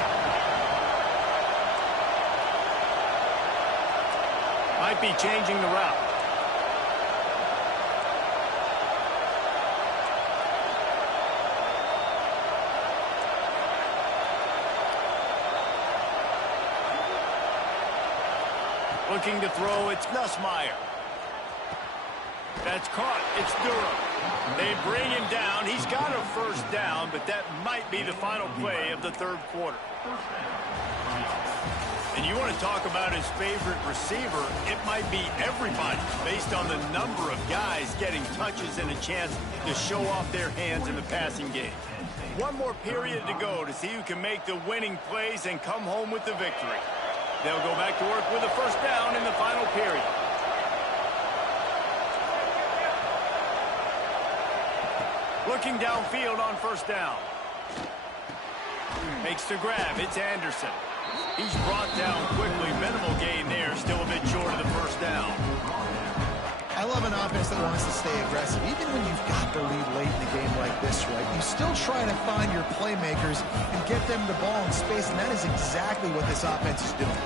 Might be changing the route. Looking to throw, it's Nussmeier. That's caught, it's Durham. They bring him down, he's got a first down, but that might be the final play of the third quarter. And you want to talk about his favorite receiver, it might be everybody, based on the number of guys getting touches and a chance to show off their hands in the passing game. One more period to go to see who can make the winning plays and come home with the victory. They'll go back to work with a first down in the final period. Looking downfield on first down. Makes the grab. It's Anderson. He's brought down quickly. Minimal gain there. Still a bit short of the first down. I love an offense that wants to stay aggressive. Even when you've got the lead late in the game like this, right, you still try to find your playmakers and get them the ball in space, and that is exactly what this offense is doing.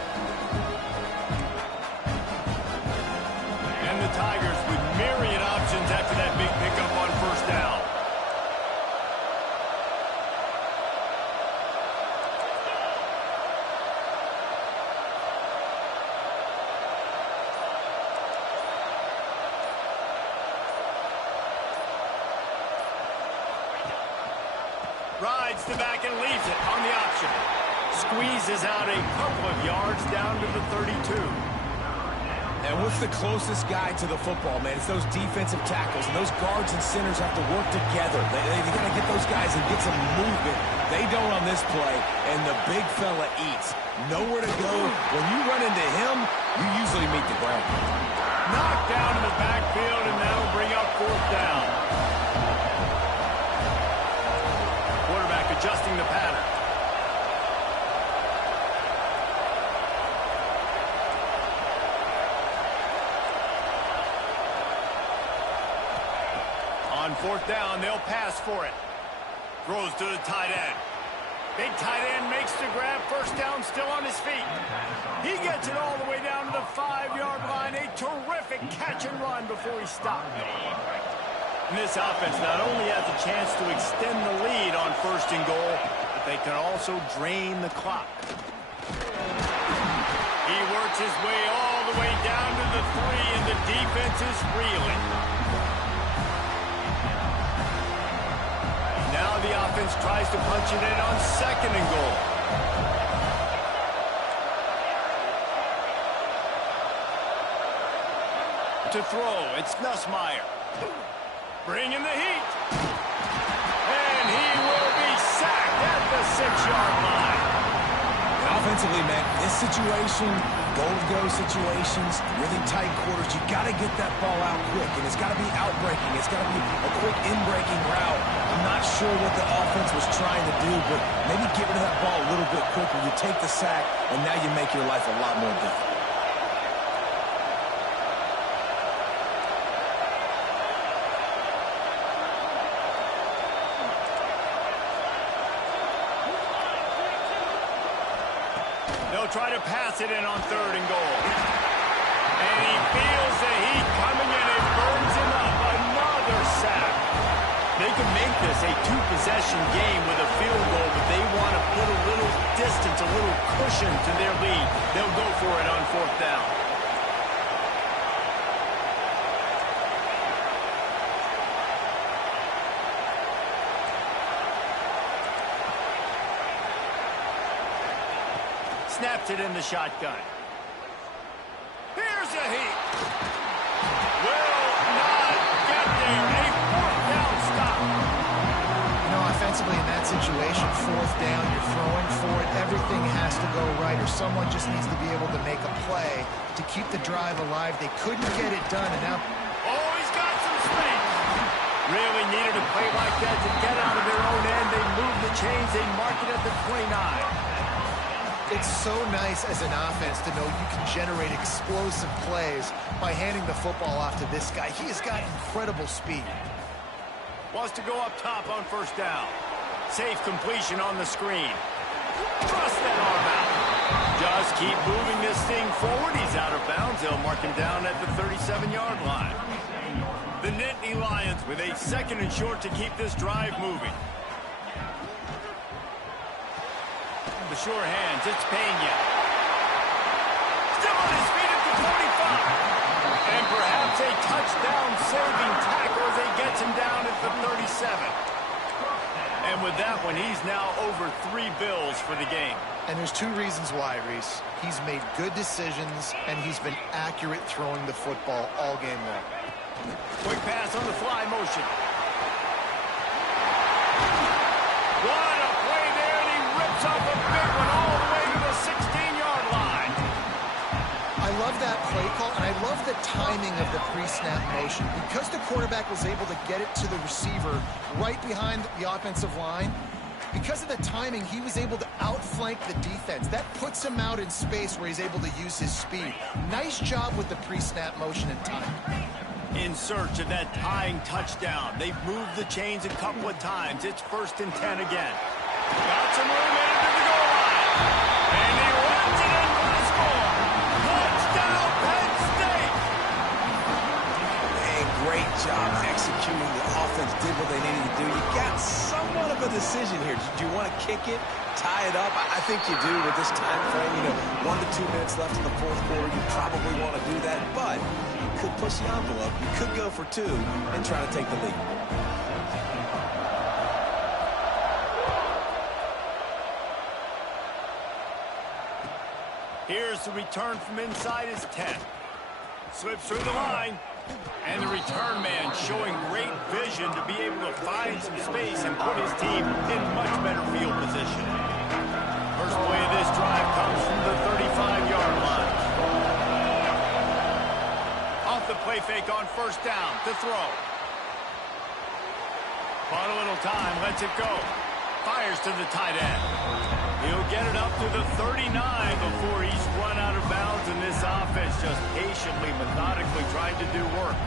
And the Tigers with myriad options after that big pickup on first down. Rides the back and leaves it on the option. Squeezes out a couple of yards down to the 32. And what's the closest guy to the football, man? It's those defensive tackles, and those guards and centers have to work together. They got to get those guys and get some movement. They don't on this play, and the big fella eats. Nowhere to go. When you run into him, you usually meet the ground. Knocked down in the backfield, and that'll bring up fourth down. Quarterback adjusting the pattern. On fourth down, they'll pass for it. Throws to the tight end. Big tight end makes the grab. First down, still on his feet. He gets it all the way down to the 5-yard line. A terrific catch and run before he stopped. And this offense not only has a chance to extend the lead on first and goal, but they can also drain the clock. He works his way all the way down to the 3, and the defense is reeling. Now the offense tries to punch it in on second and goal. To throw, it's Nussmeier. Bringing the heat. And he will be sacked at the 6-yard line. Offensively, man, this situation, goal-to-go situations, really tight quarters, you got to get that ball out quick, and it's got to be out-breaking. It's got to be a quick in-breaking route. I'm not sure what the offense was trying to do, but maybe get rid of that ball a little bit quicker. You take the sack, and now you make your life a lot more difficult. They'll try to pass it in on 3rd and goal. And he feels the heat coming in and burns him up. Another sack. They can make this a 2-possession game with a field goal, but they want to put a little distance, a little cushion to their lead. They'll go for it on 4th down. Snaps it in the shotgun. Here's a heat. Will not get there. A 4th down stop. You know, offensively in that situation, 4th down, you're throwing for it. Everything has to go right, or someone just needs to be able to make a play to keep the drive alive. They couldn't get it done, and now... Oh, he's got some space. Really needed a play like that to get out of their own end. They move the chains. They mark it at the 29. It's so nice as an offense to know you can generate explosive plays by handing the football off to this guy. He has got incredible speed. Wants to go up top on 1st down. Safe completion on the screen. Thrust that arm out. Just keep moving this thing forward. He's out of bounds. They'll mark him down at the 37-yard line. The Nittany Lions with a 2nd and short to keep this drive moving. The sure hands, it's Pena. Still on his feet at the 45. And perhaps a touchdown-saving tackle as he gets him down at the 37. And with that one, he's now over 3 bills for the game. And there's 2 reasons why, Reese. He's made good decisions, and he's been accurate throwing the football all game long. Quick pass on the fly motion. What a play there, and he rips off a big one all the way to the 16-yard line. I love that play call, and I love the timing of the pre-snap motion. Because the quarterback was able to get it to the receiver right behind the offensive line, because of the timing, he was able to outflank the defense. That puts him out in space where he's able to use his speed. Nice job with the pre-snap motion and timing. In search of that tying touchdown. They've moved the chains a couple of times. It's 1st and 10 again. Got some room into the goal line. And he runs it in for the score. Touchdown, Penn State! And great job executing. The offense did what they needed to do. You got somewhat of a decision here. Do you want to kick it, tie it up? I think you do with this time frame. 1 to 2 minutes left in the 4th quarter. You probably want to do that, but you could push the envelope. You could go for 2 and try to take the lead. Here's the return from inside his 10. Slips through the line. And the return man showing great vision to be able to find some space and put his team in much better field position. First play of this drive comes from the 35-yard line. Off the play fake on 1st down to throw. Bought a little time, lets it go. Fires to the tight end. He'll get it up to the 39 before he's run out of bounds, and this offense just patiently, methodically trying to do work.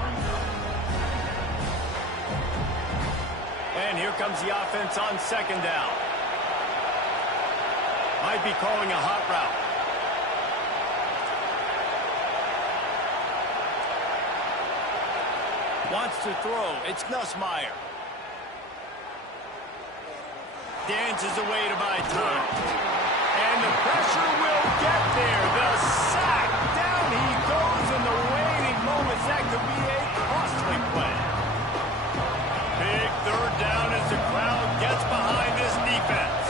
And here comes the offense on 2nd down. Might be calling a hot route. Wants to throw. It's Nussmeier. Dances away to buy time. And the pressure will get there. The sack. Down he goes in the waiting moments. That could be a costly play. Big 3rd down as the crowd gets behind this defense.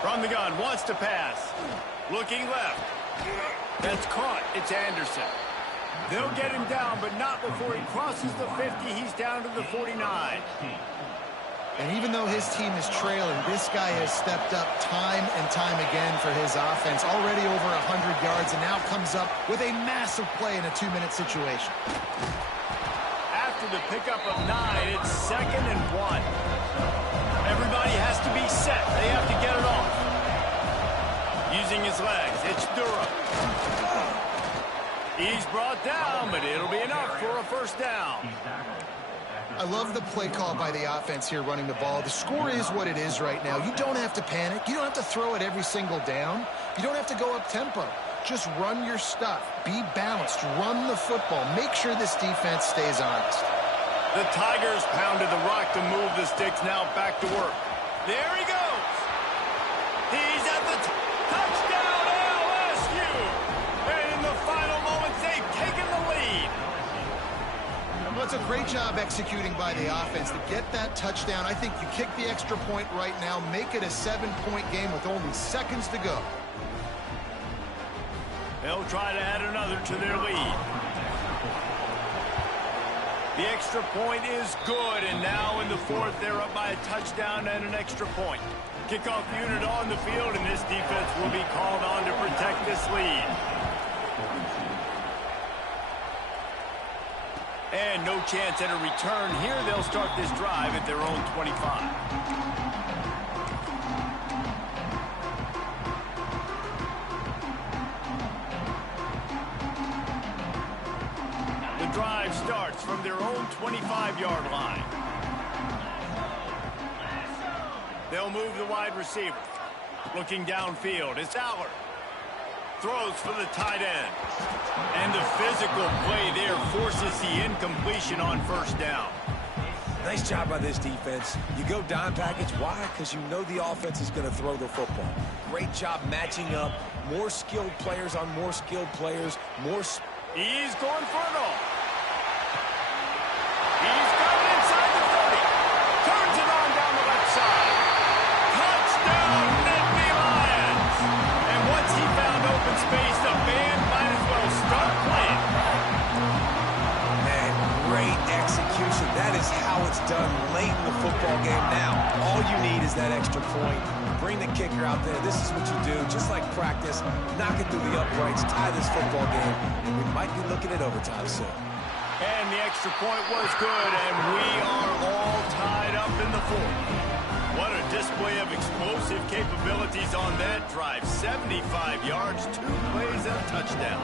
From the gun, wants to pass. Looking left. That's caught. It's Anderson. They'll get him down, but not before he crosses the 50. He's down to the 49. And even though his team is trailing, this guy has stepped up time and time again for his offense. Already over 100 yards, and now comes up with a massive play in a 2-minute situation. After the pickup of 9, it's 2nd and 1. Everybody has to be set. They have to get it off. Using his legs, it's Durham. He's brought down, but it'll be enough for a first down. I love the play call by the offense here running the ball. The score is what it is right now. You don't have to panic. You don't have to throw it every single down. You don't have to go up tempo. Just run your stuff. Be balanced. Run the football. Make sure this defense stays honest. The Tigers pounded the rock to move the sticks. Now back to work. There he goes. He's at the touchdown LSU. And in the final moments, they've taken the lead. Well, it's a great job executing by the offense to get that touchdown. I think you kick the extra point right now, make it a 7-point game with only seconds to go. They'll try to add another to their lead. The extra point is good, and now in the fourth, they're up by a touchdown and an extra point. Kickoff unit on the field, and this defense will be called on to protect this lead. And no chance at a return here. They'll start this drive at their own 25. The drive starts from their own 25-yard line. They'll move the wide receiver. Looking downfield, it's Allard. Throws for the tight end. And the physical play there forces the incompletion on first down. Nice job by this defense. You go dime package. Why? Because you know the offense is going to throw the football. Great job matching up. More skilled players on more skilled players. He's going for it all. He's got it inside the 30. Turns it on down the left side. Touchdown, Nittany Lions. And once he found open space, the band might as well start playing. Man, great execution. That is how it's done late in the football game now. All you need is that extra point. Bring the kicker out there. This is what you do. Just like practice, knock it through the uprights, tie this football game, and we might be looking at overtime soon. And the extra point was good, and we are all tied up in the fourth. What a display of explosive capabilities on that drive. 75 yards, 2 plays, and a touchdown.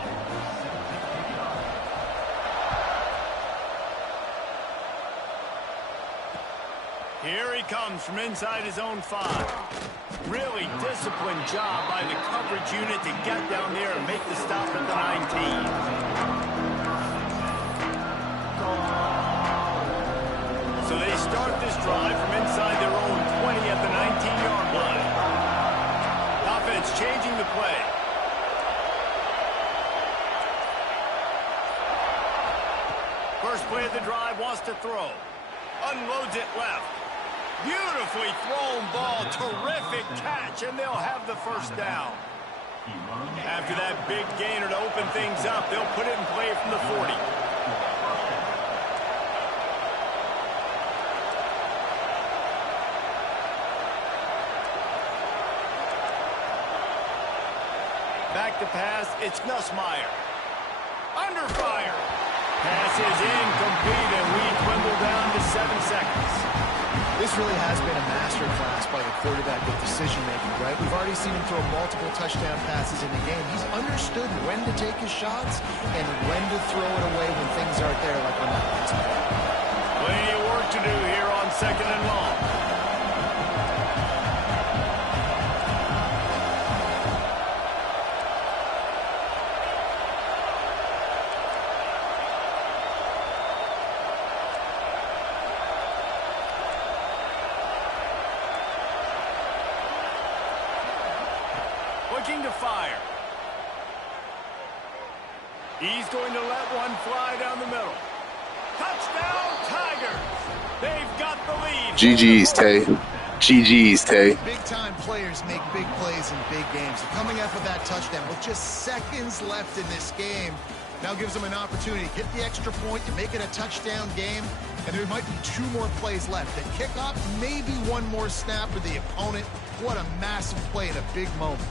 Here he comes from inside his own 5. Really disciplined job by the coverage unit to get down there and make the stop at the 19. So they start this drive from inside their own 20 at the 19-yard line. Offense changing the play. First play of the drive, wants to throw. Unloads it left. Beautifully thrown ball. Terrific catch, and they'll have the first down. After that big gainer to open things up, they'll put it in play from the 40. Back to pass, it's Nussmeier. Under fire. Pass is incomplete, and we dwindle down to 7 seconds. This really has been a masterclass by the quarterback with decision-making, right? We've already seen him throw multiple touchdown passes in the game. He's understood when to take his shots and when to throw it away when things aren't there, like on that last play. Plenty of work to do here on 2nd and long. Looking to fire. He's going to let one fly down the middle. Touchdown, Tigers! They've got the lead. GG's, Tay. GG's, Tay. Big-time players make big plays in big games. Coming up with that touchdown with just seconds left in this game now gives them an opportunity to get the extra point, to make it a touchdown game, and there might be 2 more plays left. The kickoff, maybe 1 more snap for the opponent. What a massive play in a big moment.